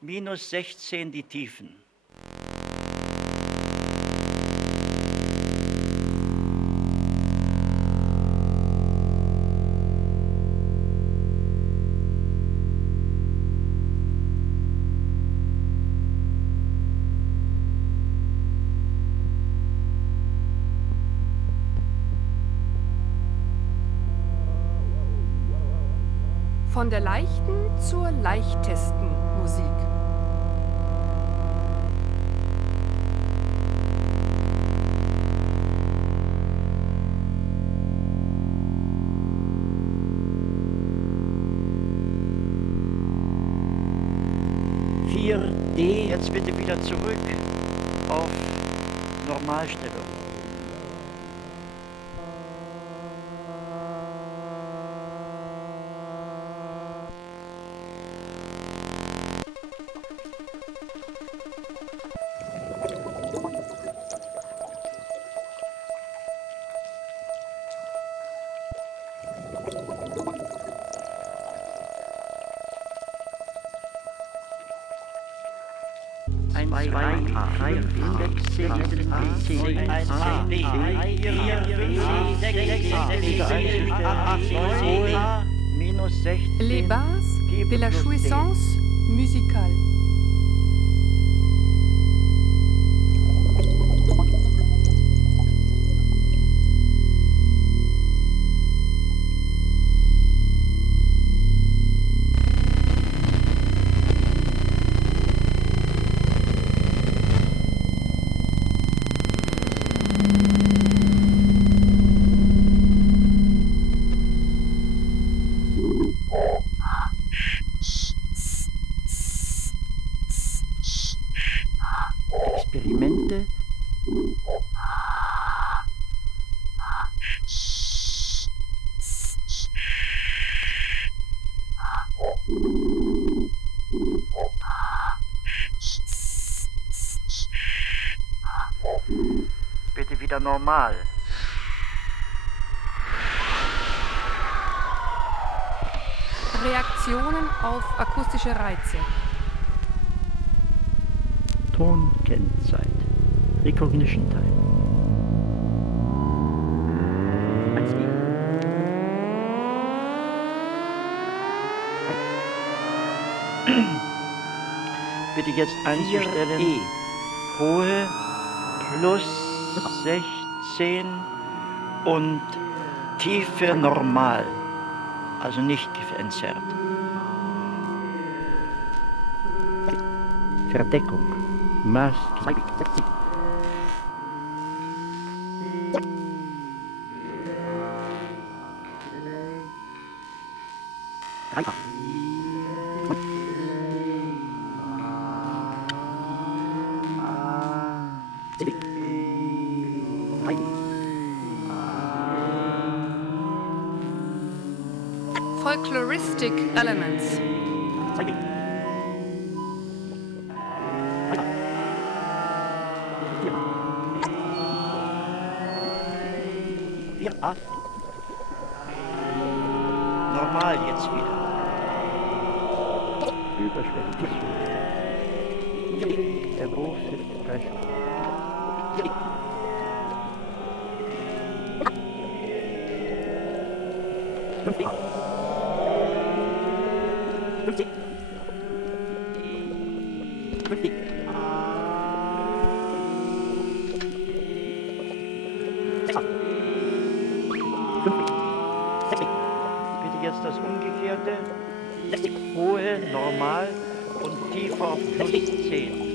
minus 16 die tiefen. Von der leichten zur leichtesten Musik. D, jetzt bitte wieder zurück auf Normalstellung. Les bases de la jouissance musicale. Experimente. Bitte wieder normal. Reaktionen auf akustische Reize. Tonkennzeit. Recognition Time. Bitte jetzt einzustellen. E. Hohe plus 16 und Tiefe normal. Also nicht entzerrt. Verdeckung. Masken. Folkloristic elements. Normal jetzt wieder. Überschwellig. Der große Sprecher. Bitte jetzt das Umgekehrte. Hohe, normal und tiefer auf plus 10.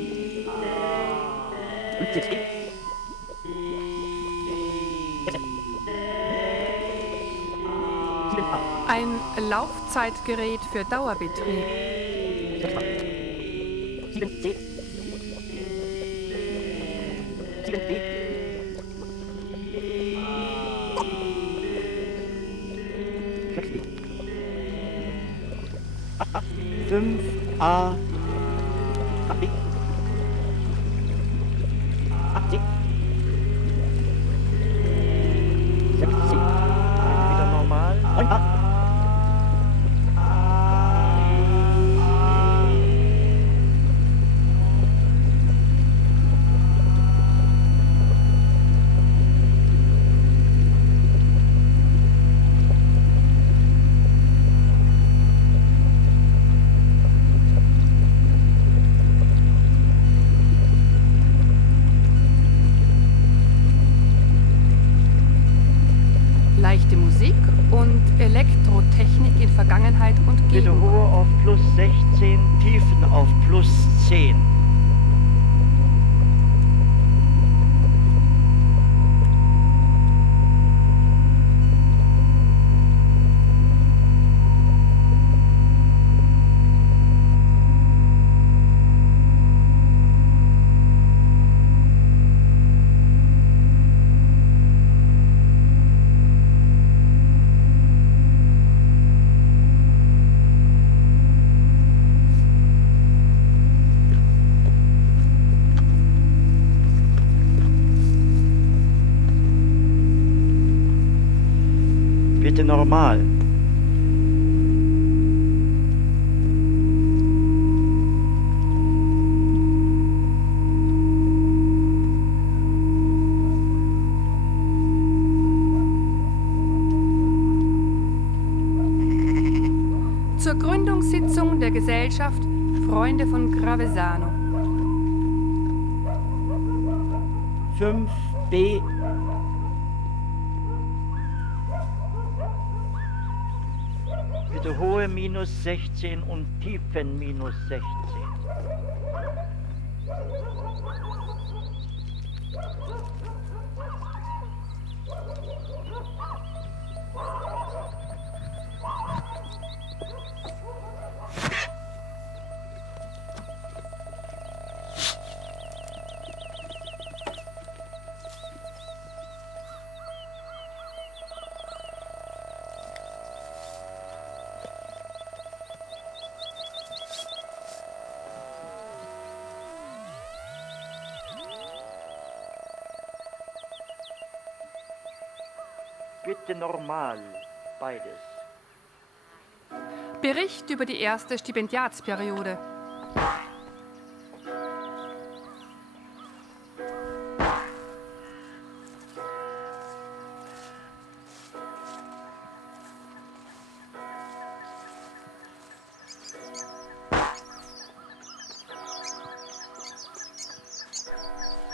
Ein Laufzeitgerät für Dauerbetrieb. Fünf A. Wieder normal. Elektrotechnik in Vergangenheit und Bitte Gegenwart. hohe auf plus 16, Tiefen auf plus 10. Bitte normal. Zur Gründungssitzung der Gesellschaft Freunde von Gravesano. 5b. Bitte hohe minus 16 und Tiefen minus 16. Bitte normal, beides. Bericht über die erste Stipendiatsperiode.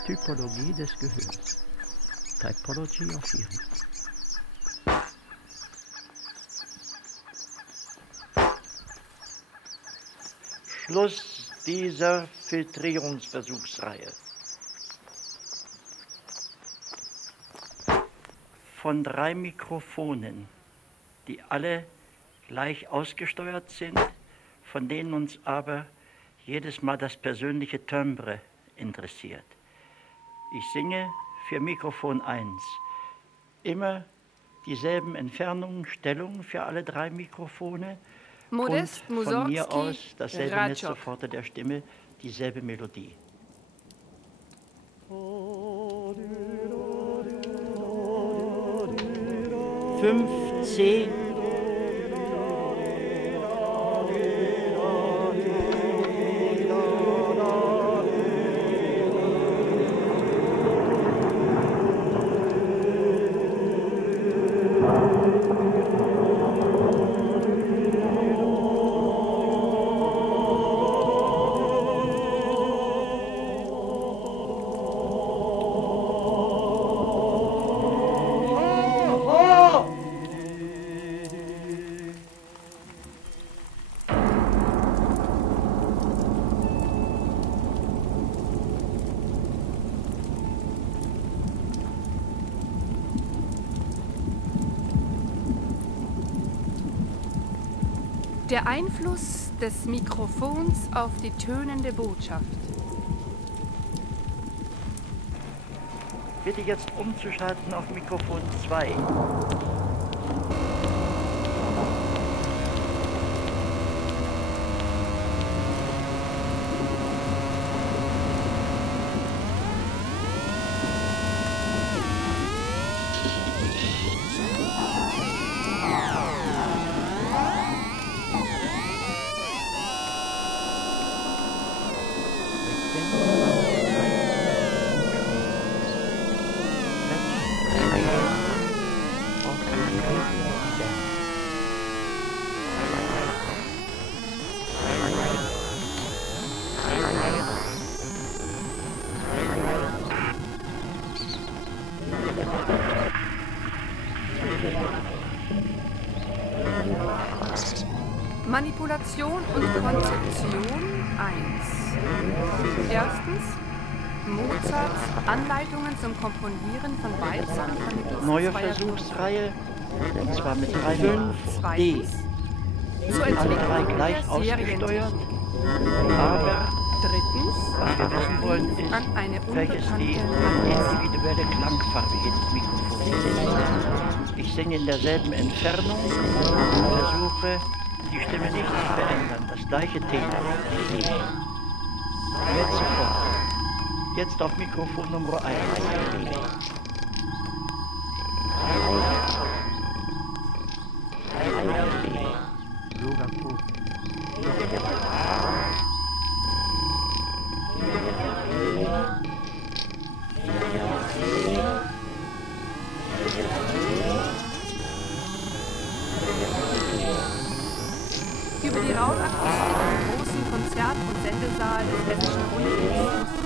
Typologie des Gehörs. Typology of hearing. Schluss dieser Filtrierungsversuchsreihe. Von 3 Mikrofonen, die alle gleich ausgesteuert sind, von denen uns aber jedes Mal das persönliche Timbre interessiert. Ich singe für Mikrofon 1 immer dieselben Entfernungen, Stellungen für alle 3 Mikrofone. Modest, Und von mir Mussorgsky, aus dasselbe Radschok. Mezzoforte der Stimme, dieselbe Melodie. 5c. Der Einfluss des Mikrofons auf die tönende Botschaft. Bitte jetzt umzuschalten auf Mikrofon 2. Manipulation und Konzeption 1. Erstens. Mozarts Anleitungen zum Komponieren von Walzern vermittels Neue zweier Versuchsreihe, und zwar mit 3 D. Zweitens. Zur Alle drei Entwicklung gleich der ausgesteuert, Serientechnik. aber Drittens. was wir wissen wollen ist, An eine welches die unbekannte individuelle Klangfarbe jedes Mikrofons ist. Ich singe in derselben Entfernung und versuche, die Stimme nicht zu verändern. Das gleiche Thema. Jetzt sofort. Jetzt auf Mikrofon Nummer 1. über die Raumakustik im großen Konzert- und Sendesaal des Hessischen Rundfunks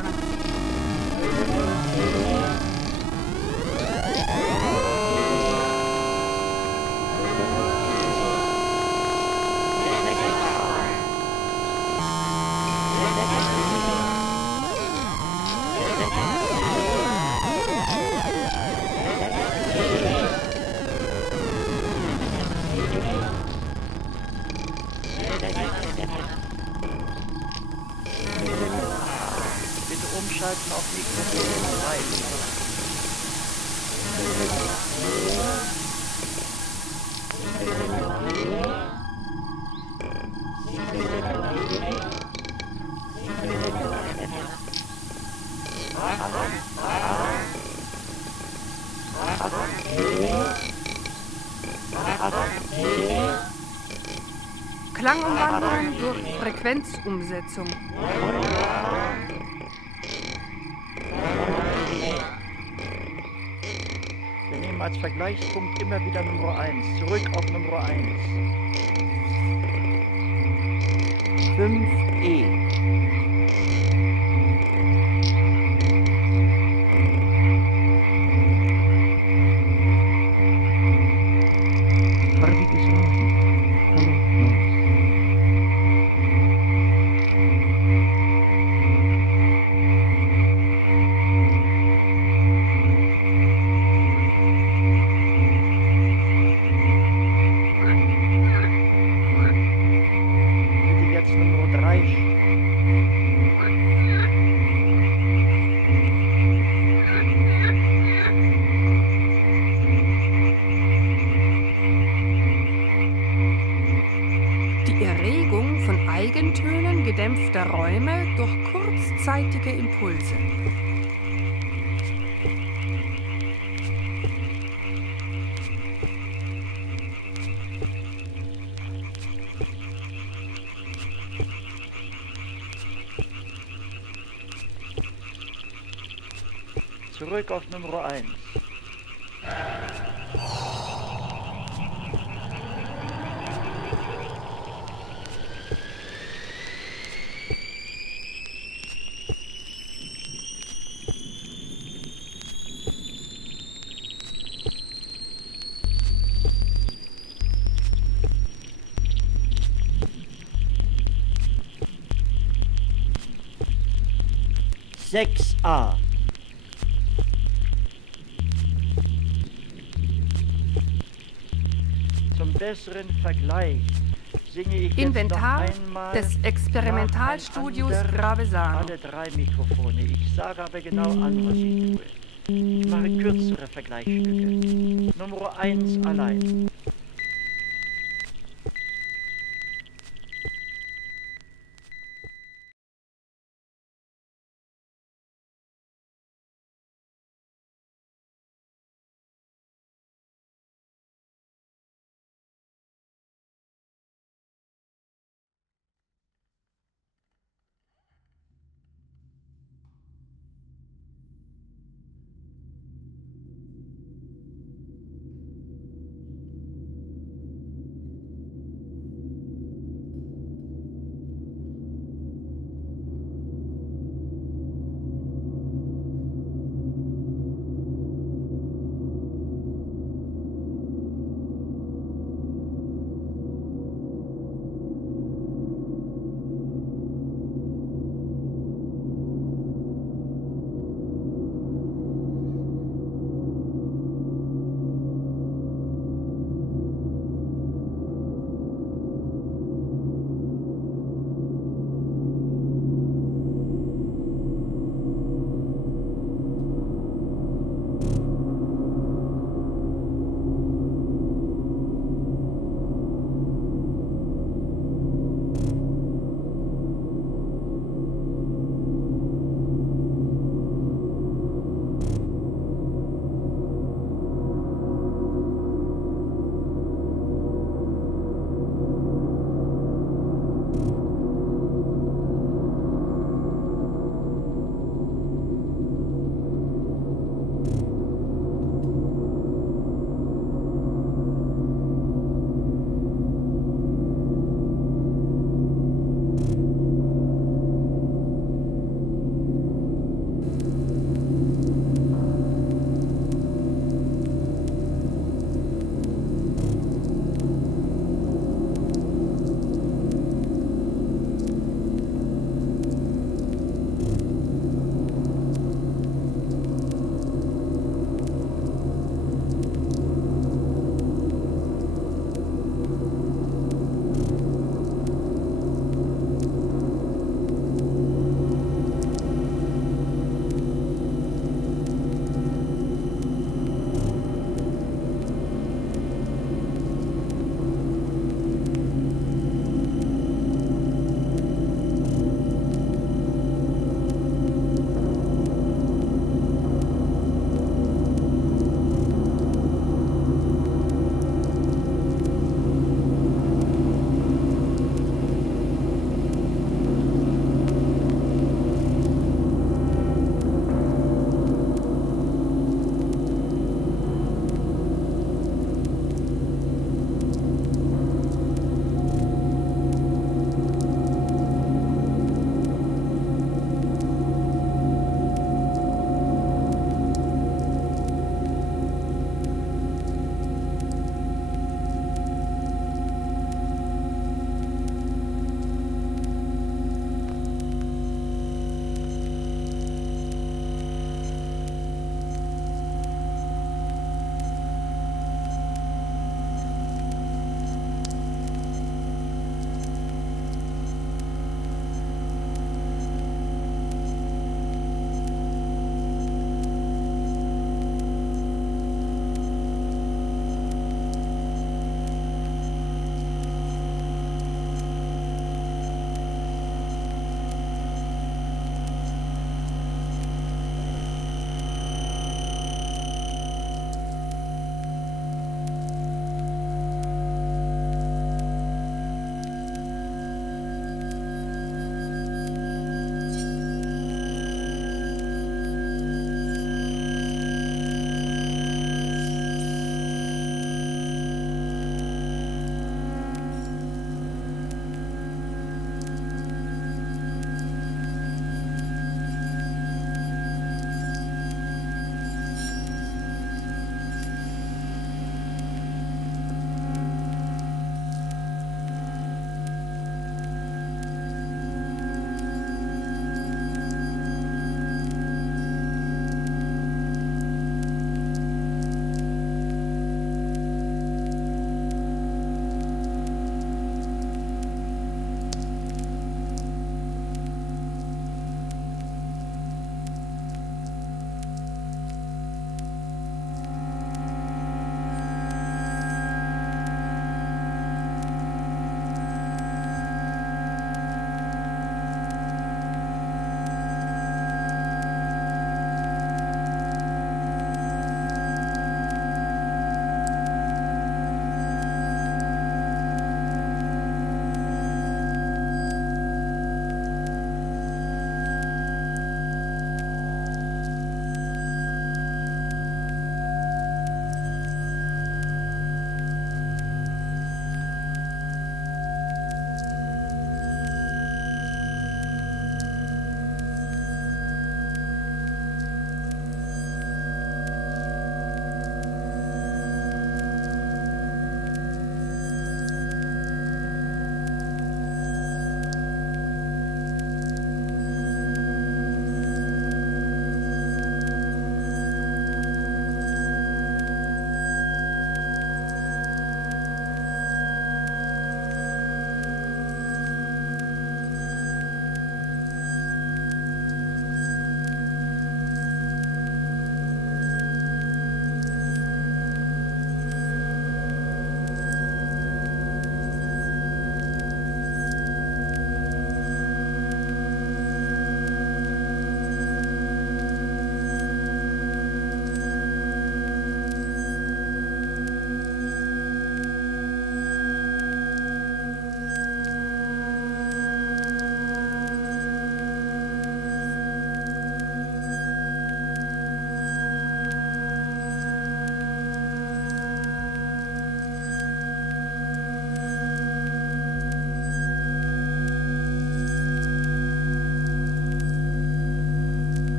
Bitte umschalten auf Mikrofon 3. Klangumwandlung durch Frequenzumsetzung. Wir nehmen als Vergleichspunkt immer wieder Nummer 1. Zurück auf Nummer 1. 5E. Farbiges Rauschen. Hallo, Neues. Bitte jetzt Nummer 3. Die Erregung von Eigentönen gedämpfter Räume durch kurzzeitige Impulse. Zurück auf Nummer 1. Sechs A. Zum besseren Vergleich singe ich Inventar jetzt noch einmal des Experimentalstudios nacheinander Gravesano. alle 3 Mikrofone. Ich sage aber genau an, was ich tue. Ich mache kürzere Vergleichsstücke. Nummer 1 allein.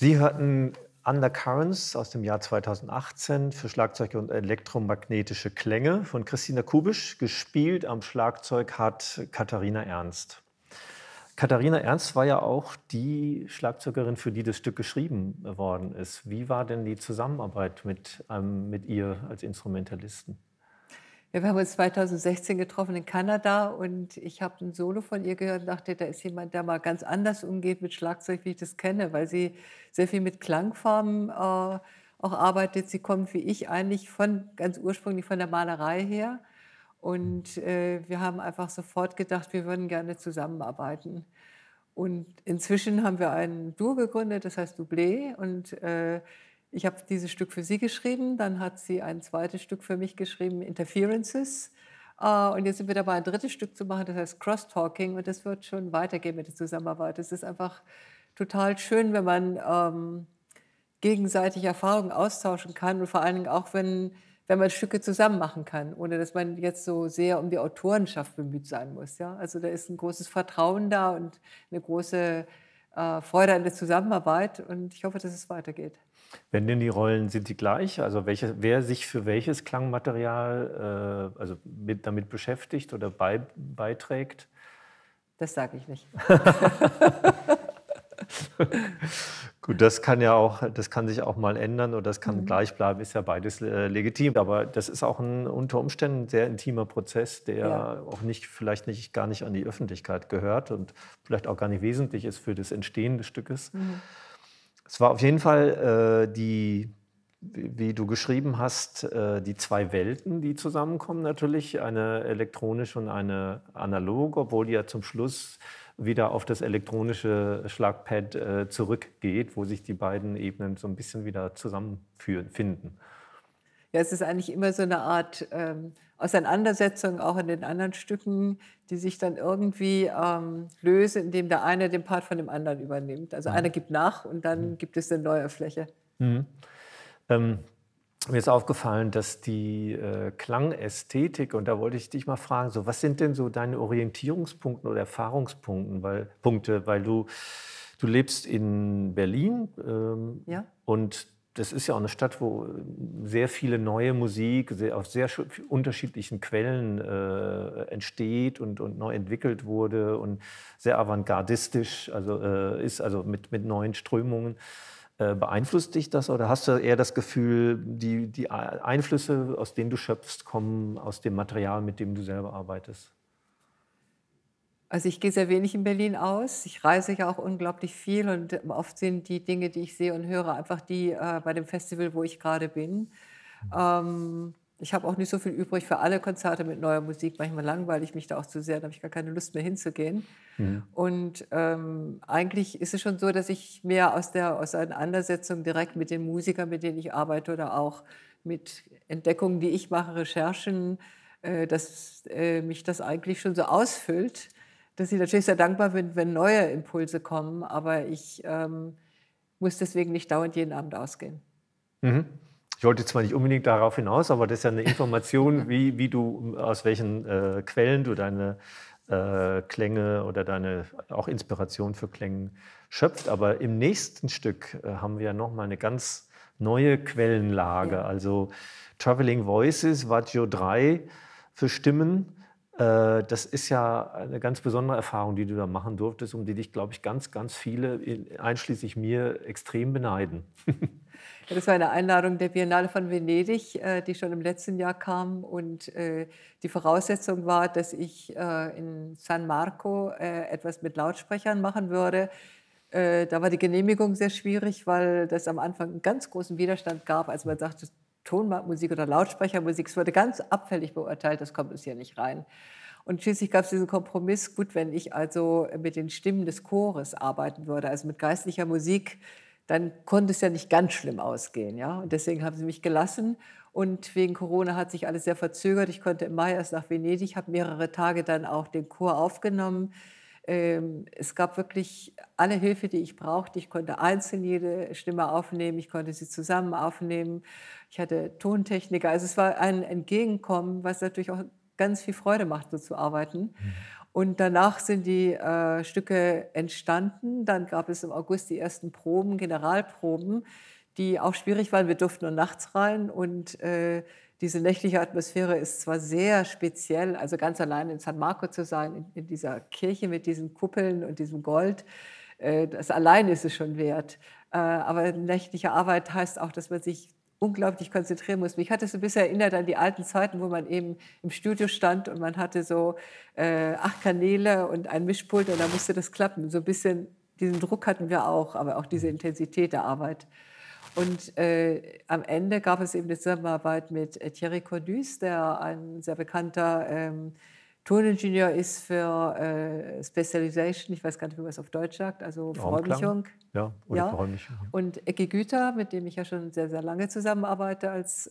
Sie hörten Undercurrents aus dem Jahr 2018 für Schlagzeug und elektromagnetische Klänge von Christina Kubisch. Gespielt am Schlagzeug hat Katharina Ernst. Katharina Ernst war ja auch die Schlagzeugerin, für die das Stück geschrieben worden ist. Wie war denn die Zusammenarbeit mit ihr als Instrumentalisten? Ja, wir haben uns 2016 getroffen in Kanada und ich habe ein Solo von ihr gehört und dachte, da ist jemand, der mal ganz anders umgeht mit Schlagzeug, wie ich das kenne, weil sie sehr viel mit Klangfarben auch arbeitet. Sie kommt wie ich eigentlich ganz ursprünglich von der Malerei her. Und wir haben einfach sofort gedacht, wir würden gerne zusammenarbeiten. Und inzwischen haben wir ein Duo gegründet, das heißt Doublé. Und ich habe dieses Stück für sie geschrieben, dann hat sie ein zweites Stück für mich geschrieben, Interferences. Und jetzt sind wir dabei, ein drittes Stück zu machen, das heißt Crosstalking. Und das wird schon weitergehen mit der Zusammenarbeit. Es ist einfach total schön, wenn man gegenseitig Erfahrungen austauschen kann und vor allen Dingen auch, wenn man Stücke zusammen machen kann, ohne dass man jetzt so sehr um die Autorenschaft bemüht sein muss. Ja? Also da ist ein großes Vertrauen da und eine große Freude an der Zusammenarbeit und ich hoffe, dass es weitergeht. Wenn denn die Rollen, sind die gleich? Also wer sich für welches Klangmaterial damit beschäftigt oder beiträgt? Das sage ich nicht. Gut, das kann sich auch mal ändern oder das kann gleich bleiben, ist ja beides legitim. Aber das ist auch unter Umständen ein sehr intimer Prozess, der auch vielleicht gar nicht an die Öffentlichkeit gehört und vielleicht auch gar nicht wesentlich ist für das Entstehen des Stückes. Es war auf jeden Fall wie du geschrieben hast, die zwei Welten, die zusammenkommen natürlich, eine elektronische und eine analoge, obwohl die ja zum Schluss wieder auf das elektronische Schlagpad zurückgeht, wo sich die beiden Ebenen so ein bisschen wieder zusammenfinden. Ja, es ist eigentlich immer so eine Art Auseinandersetzung, auch in den anderen Stücken, die sich dann irgendwie lösen, indem der eine den Part von dem anderen übernimmt. Also einer gibt nach und dann gibt es eine neue Fläche. Mir ist aufgefallen, dass die Klangästhetik, und da wollte ich dich mal fragen, so, was sind denn so deine Orientierungspunkte oder Erfahrungspunkte, weil du lebst in Berlin und das ist ja auch eine Stadt, wo sehr viele neue Musik aus sehr unterschiedlichen Quellen entsteht und neu entwickelt wurde und sehr avantgardistisch ist, also mit neuen Strömungen. Beeinflusst dich das oder hast du eher das Gefühl, die Einflüsse, aus denen du schöpfst, kommen aus dem Material, mit dem du selber arbeitest? Also ich gehe sehr wenig in Berlin aus. Ich reise ja auch unglaublich viel und oft sind die Dinge, die ich sehe und höre, einfach die bei dem Festival, wo ich gerade bin. Ich habe auch nicht so viel übrig für alle Konzerte mit neuer Musik. Manchmal langweile ich mich da auch zu sehr, da habe ich gar keine Lust mehr hinzugehen. Und eigentlich ist es schon so, dass ich mehr aus der Auseinandersetzung direkt mit den Musikern, mit denen ich arbeite oder auch mit Entdeckungen, die ich mache, Recherchen, dass mich das eigentlich schon so ausfüllt, dass ich natürlich sehr dankbar bin, wenn neue Impulse kommen, aber ich muss deswegen nicht dauernd jeden Abend ausgehen. Ich wollte zwar nicht unbedingt darauf hinaus, aber das ist ja eine Information, wie du, aus welchen Quellen du deine Klänge oder deine auch Inspiration für Klänge schöpft. Aber im nächsten Stück haben wir ja nochmal eine ganz neue Quellenlage. Also Traveling Voices, Vadjo 3 für Stimmen. Das ist ja eine ganz besondere Erfahrung, die du da machen durftest, um die dich, glaube ich, ganz, ganz viele, einschließlich mir, extrem beneiden. Ja, das war eine Einladung der Biennale von Venedig, die schon im letzten Jahr kam. Und die Voraussetzung war, dass ich in San Marco etwas mit Lautsprechern machen würde. Da war die Genehmigung sehr schwierig, weil das am Anfang einen ganz großen Widerstand gab, als man sagte, Tonmusik oder Lautsprechermusik, es wurde ganz abfällig beurteilt, das kommt uns hier nicht rein. Und schließlich gab es diesen Kompromiss, gut, wenn ich also mit den Stimmen des Chores arbeiten würde, also mit geistlicher Musik, dann konnte es ja nicht ganz schlimm ausgehen. Ja? Und deswegen haben sie mich gelassen. Und wegen Corona hat sich alles sehr verzögert. Ich konnte im Mai erst nach Venedig, habe mehrere Tage dann auch den Chor aufgenommen. Es gab wirklich alle Hilfe, die ich brauchte. Ich konnte einzeln jede Stimme aufnehmen, ich konnte sie zusammen aufnehmen. Ich hatte Tontechniker. Also es war ein Entgegenkommen, was natürlich auch ganz viel Freude macht, so zu arbeiten. Und danach sind die Stücke entstanden. Dann gab es im August die ersten Proben, Generalproben, die auch schwierig waren. Wir durften nur nachts rein und diese nächtliche Atmosphäre ist zwar sehr speziell, also ganz allein in San Marco zu sein, in dieser Kirche mit diesen Kuppeln und diesem Gold, das allein ist es schon wert. Aber nächtliche Arbeit heißt auch, dass man sich unglaublich konzentrieren muss. Mich hat es ein bisschen erinnert an die alten Zeiten, wo man eben im Studio stand und man hatte so 8 Kanäle und ein Mischpult und da musste das klappen. So ein bisschen diesen Druck hatten wir auch, aber auch diese Intensität der Arbeit. Und am Ende gab es eben eine Zusammenarbeit mit Thierry Cordus, der ein sehr bekannter Toningenieur ist für Specialization, ich weiß gar nicht, wie man es auf Deutsch sagt, also Verräumlichung. Ja, oder Verräumlichung. Ja. Und Ecki Güter, mit dem ich ja schon sehr, sehr lange zusammenarbeite als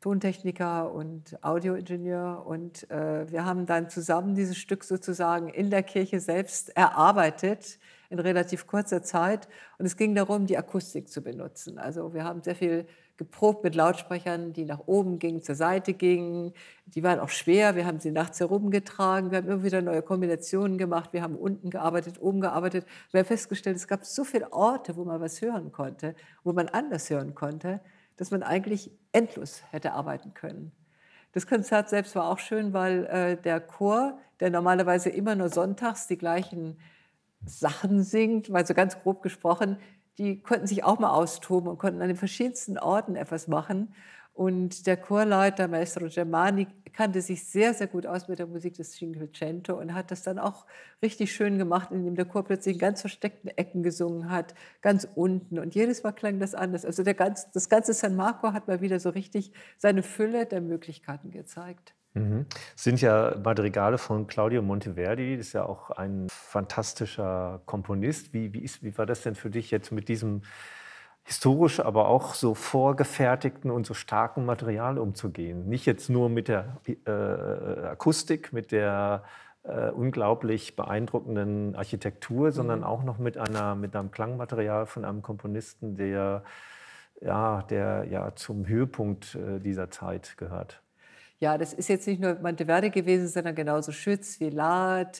Tontechniker und Audioingenieur. Und wir haben dann zusammen dieses Stück sozusagen in der Kirche selbst erarbeitet, in relativ kurzer Zeit. Und es ging darum, die Akustik zu benutzen. Also wir haben sehr viel geprobt mit Lautsprechern, die nach oben gingen, zur Seite gingen. Die waren auch schwer, wir haben sie nachts herumgetragen. Wir haben immer wieder neue Kombinationen gemacht. Wir haben unten gearbeitet, oben gearbeitet. Wir haben festgestellt, es gab so viele Orte, wo man was hören konnte, wo man anders hören konnte, dass man eigentlich endlos hätte arbeiten können. Das Konzert selbst war auch schön, weil der Chor, der normalerweise immer nur sonntags die gleichen Sachen singt, mal so ganz grob gesprochen, die konnten sich auch mal austoben und konnten an den verschiedensten Orten etwas machen. Und der Chorleiter, Maestro Germani, kannte sich sehr, sehr gut aus mit der Musik des Cinquecento und hat das dann auch richtig schön gemacht, indem der Chor plötzlich in ganz versteckten Ecken gesungen hat, ganz unten. Und jedes Mal klang das anders. Also das ganze San Marco hat mal wieder so richtig seine Fülle der Möglichkeiten gezeigt. Es sind ja Madrigale von Claudio Monteverdi, das ist ja auch ein fantastischer Komponist. Wie war das denn für dich jetzt mit diesem historisch, aber auch so vorgefertigten und so starken Material umzugehen? Nicht jetzt nur mit der Akustik, mit der unglaublich beeindruckenden Architektur, sondern auch noch mit einem Klangmaterial von einem Komponisten, der zum Höhepunkt dieser Zeit gehört. Ja, das ist jetzt nicht nur Monteverdi gewesen, sondern genauso Schütz, Villath,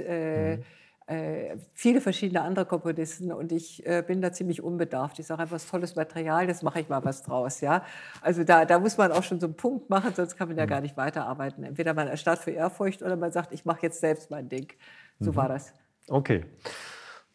viele verschiedene andere Komponisten. Und ich bin da ziemlich unbedarft. Ich sage einfach, es ist tolles Material, jetzt mache ich mal was draus. Ja? Also da muss man auch schon so einen Punkt machen, sonst kann man ja gar nicht weiterarbeiten. Entweder man erstarrt für Ehrfurcht oder man sagt, ich mache jetzt selbst mein Ding. So war das. Okay.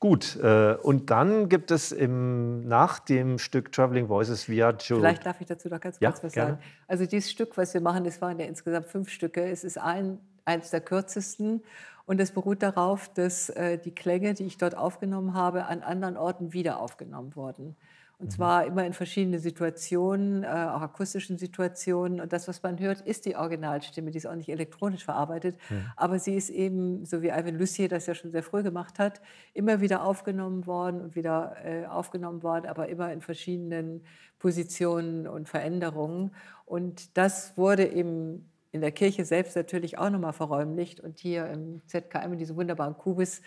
Gut, und dann gibt es nach dem Stück Traveling Voices Viaggio. Vielleicht darf ich dazu noch ganz kurz was sagen. Also dieses Stück, was wir machen, das waren ja insgesamt 5 Stücke. Es ist eins der kürzesten und es beruht darauf, dass die Klänge, die ich dort aufgenommen habe, an anderen Orten wieder aufgenommen wurden. Und zwar immer in verschiedenen Situationen, auch akustischen Situationen. Und das, was man hört, ist die Originalstimme. Die ist auch nicht elektronisch verarbeitet. Aber sie ist eben, so wie Ivan Lussier das ja schon sehr früh gemacht hat, immer wieder aufgenommen worden und wieder aufgenommen worden, aber immer in verschiedenen Positionen und Veränderungen. Und das wurde eben in der Kirche selbst natürlich auch nochmal verräumlicht. Und hier im ZKM, in diesem wunderbaren Kubus,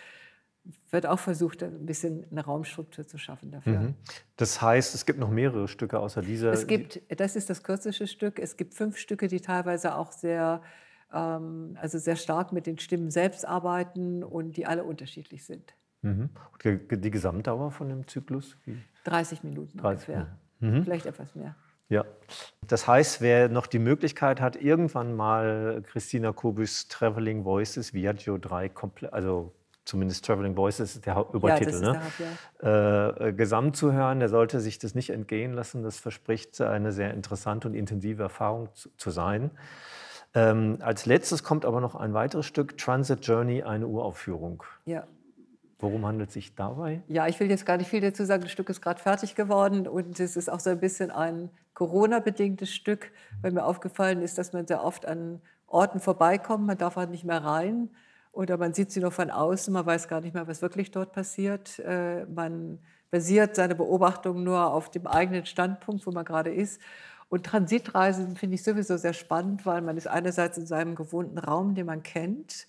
wird auch versucht, ein bisschen eine Raumstruktur zu schaffen dafür. Das heißt, es gibt noch mehrere Stücke außer dieser? Das ist das kürzeste Stück. Es gibt 5 Stücke, die teilweise auch sehr stark mit den Stimmen selbst arbeiten und die alle unterschiedlich sind. Und die Gesamtdauer von dem Zyklus? 30 Minuten ungefähr, vielleicht etwas mehr. Ja, das heißt, wer noch die Möglichkeit hat, irgendwann mal Christina Kobus Traveling Voices Viaggio 3 komplett, also zumindest Traveling Voices ist der Übertitel, gesamt zu hören, der sollte sich das nicht entgehen lassen. Das verspricht eine sehr interessante und intensive Erfahrung zu sein. Als letztes kommt aber noch ein weiteres Stück, Transit Journey, eine Uraufführung. Ja. Worum handelt es sich dabei? Ja, ich will jetzt gar nicht viel dazu sagen. Das Stück ist gerade fertig geworden und es ist auch so ein bisschen ein Corona-bedingtes Stück, weil mir aufgefallen ist, dass man sehr oft an Orten vorbeikommt, man darf halt nicht mehr rein. Oder man sieht sie nur von außen, man weiß gar nicht mehr, was wirklich dort passiert. Man basiert seine Beobachtungen nur auf dem eigenen Standpunkt, wo man gerade ist. Und Transitreisen finde ich sowieso sehr spannend, weil man ist einerseits in seinem gewohnten Raum, den man kennt.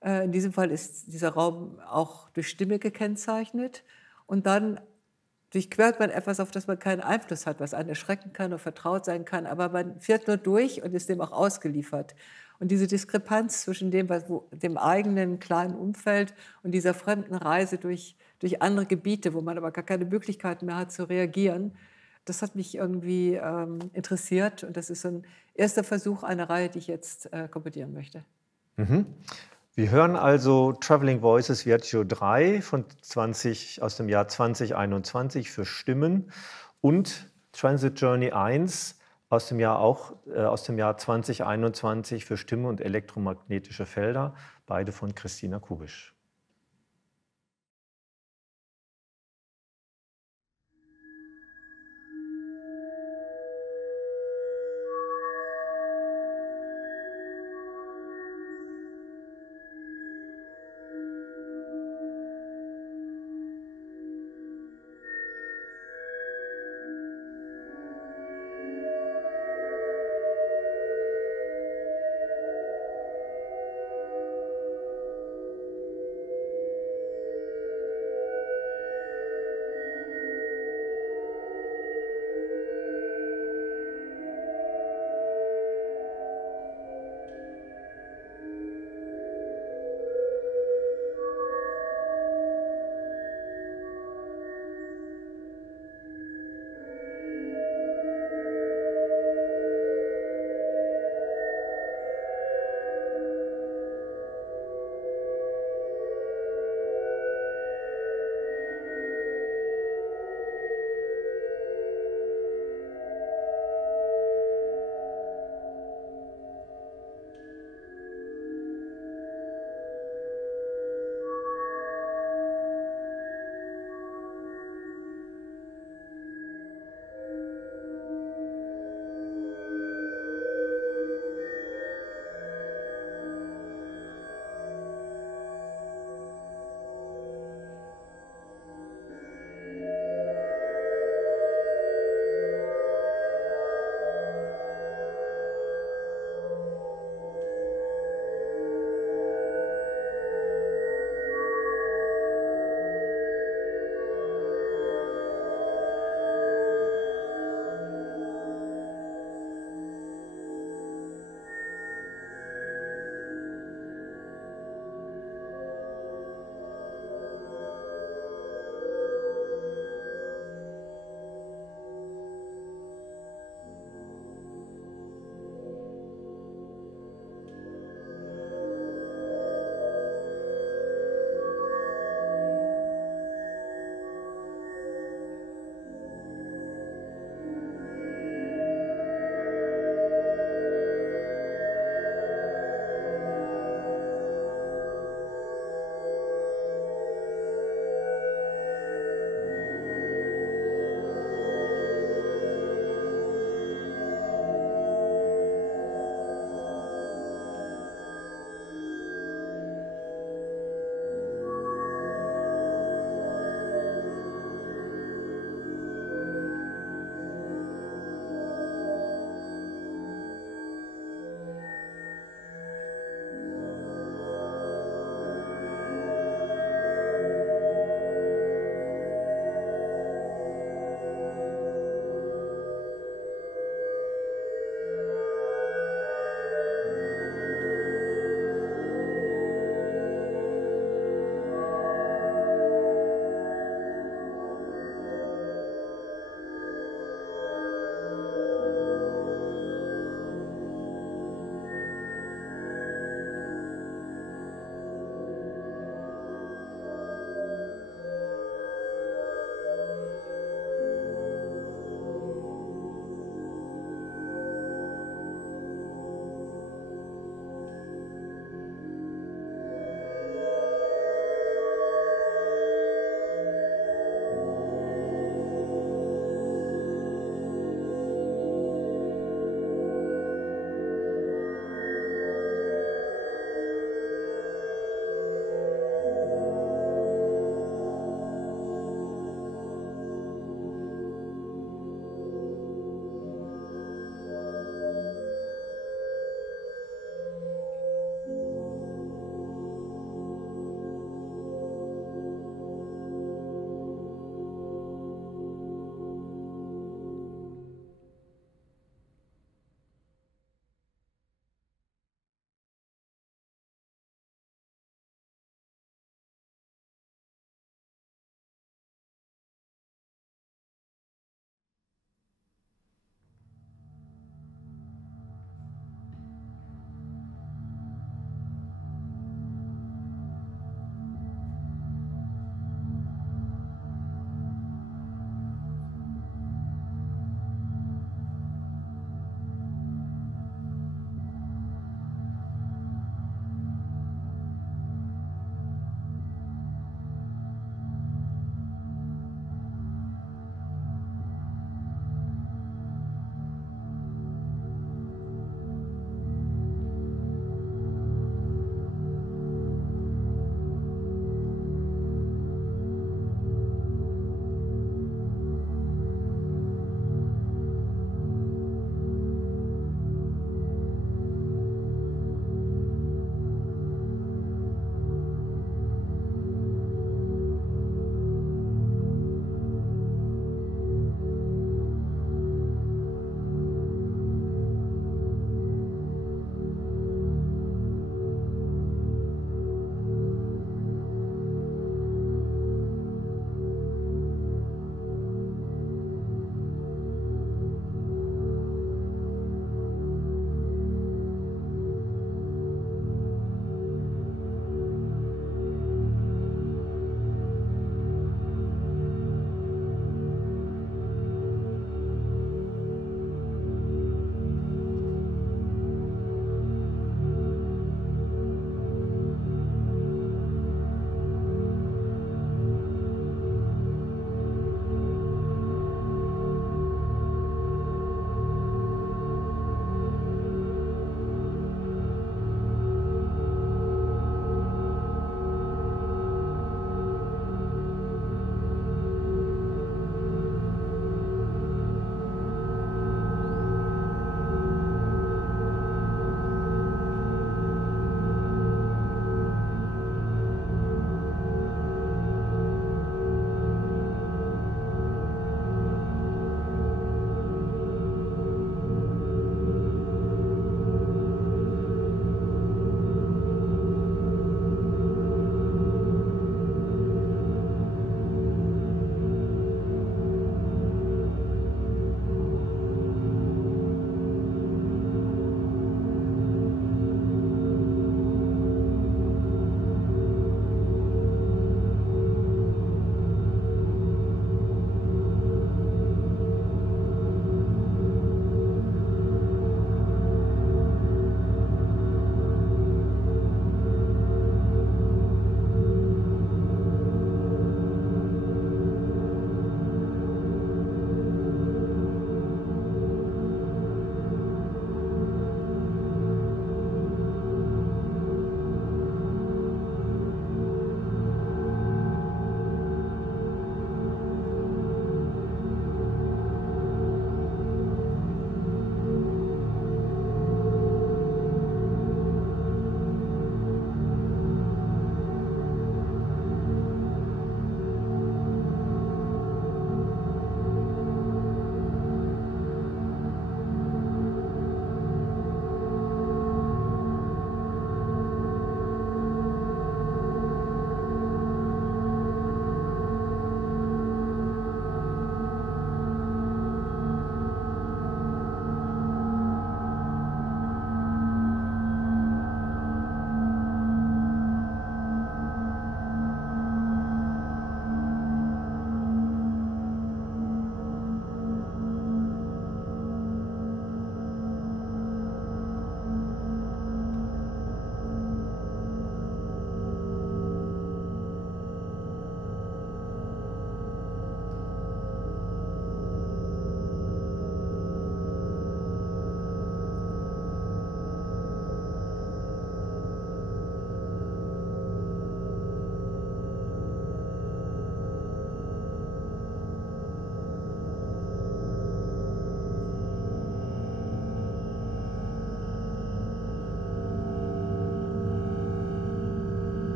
In diesem Fall ist dieser Raum auch durch Stimme gekennzeichnet. Und dann durchquert man etwas, auf das man keinen Einfluss hat, was einen erschrecken kann oder vertraut sein kann. Aber man fährt nur durch und ist dem auch ausgeliefert. Und diese Diskrepanz zwischen dem eigenen kleinen Umfeld und dieser fremden Reise durch andere Gebiete, wo man aber gar keine Möglichkeiten mehr hat zu reagieren, das hat mich irgendwie interessiert. Und das ist so ein erster Versuch einer Reihe, die ich jetzt komponieren möchte. Mhm. Wir hören also Traveling Voices Viaggio 3 aus dem Jahr 2021 für Stimmen und Transit Journey 1 aus dem Jahr 2021 für Stimme und elektromagnetische Felder, beide von Christina Kubisch.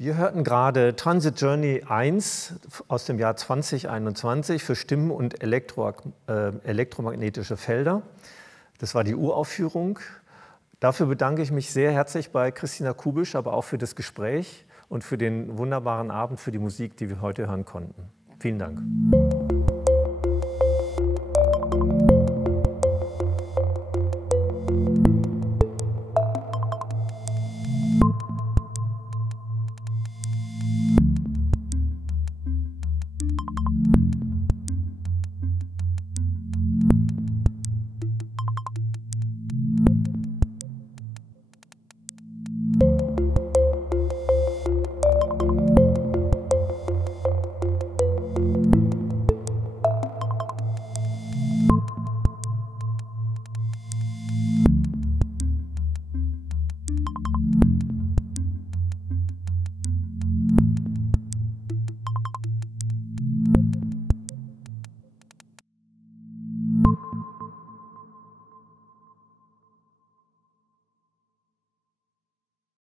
Wir hörten gerade Transit Journey 1 aus dem Jahr 2021 für Stimmen und elektromagnetische Felder. Das war die Uraufführung. Dafür bedanke ich mich sehr herzlich bei Christina Kubisch, aber auch für das Gespräch und für den wunderbaren Abend, für die Musik, die wir heute hören konnten. Vielen Dank.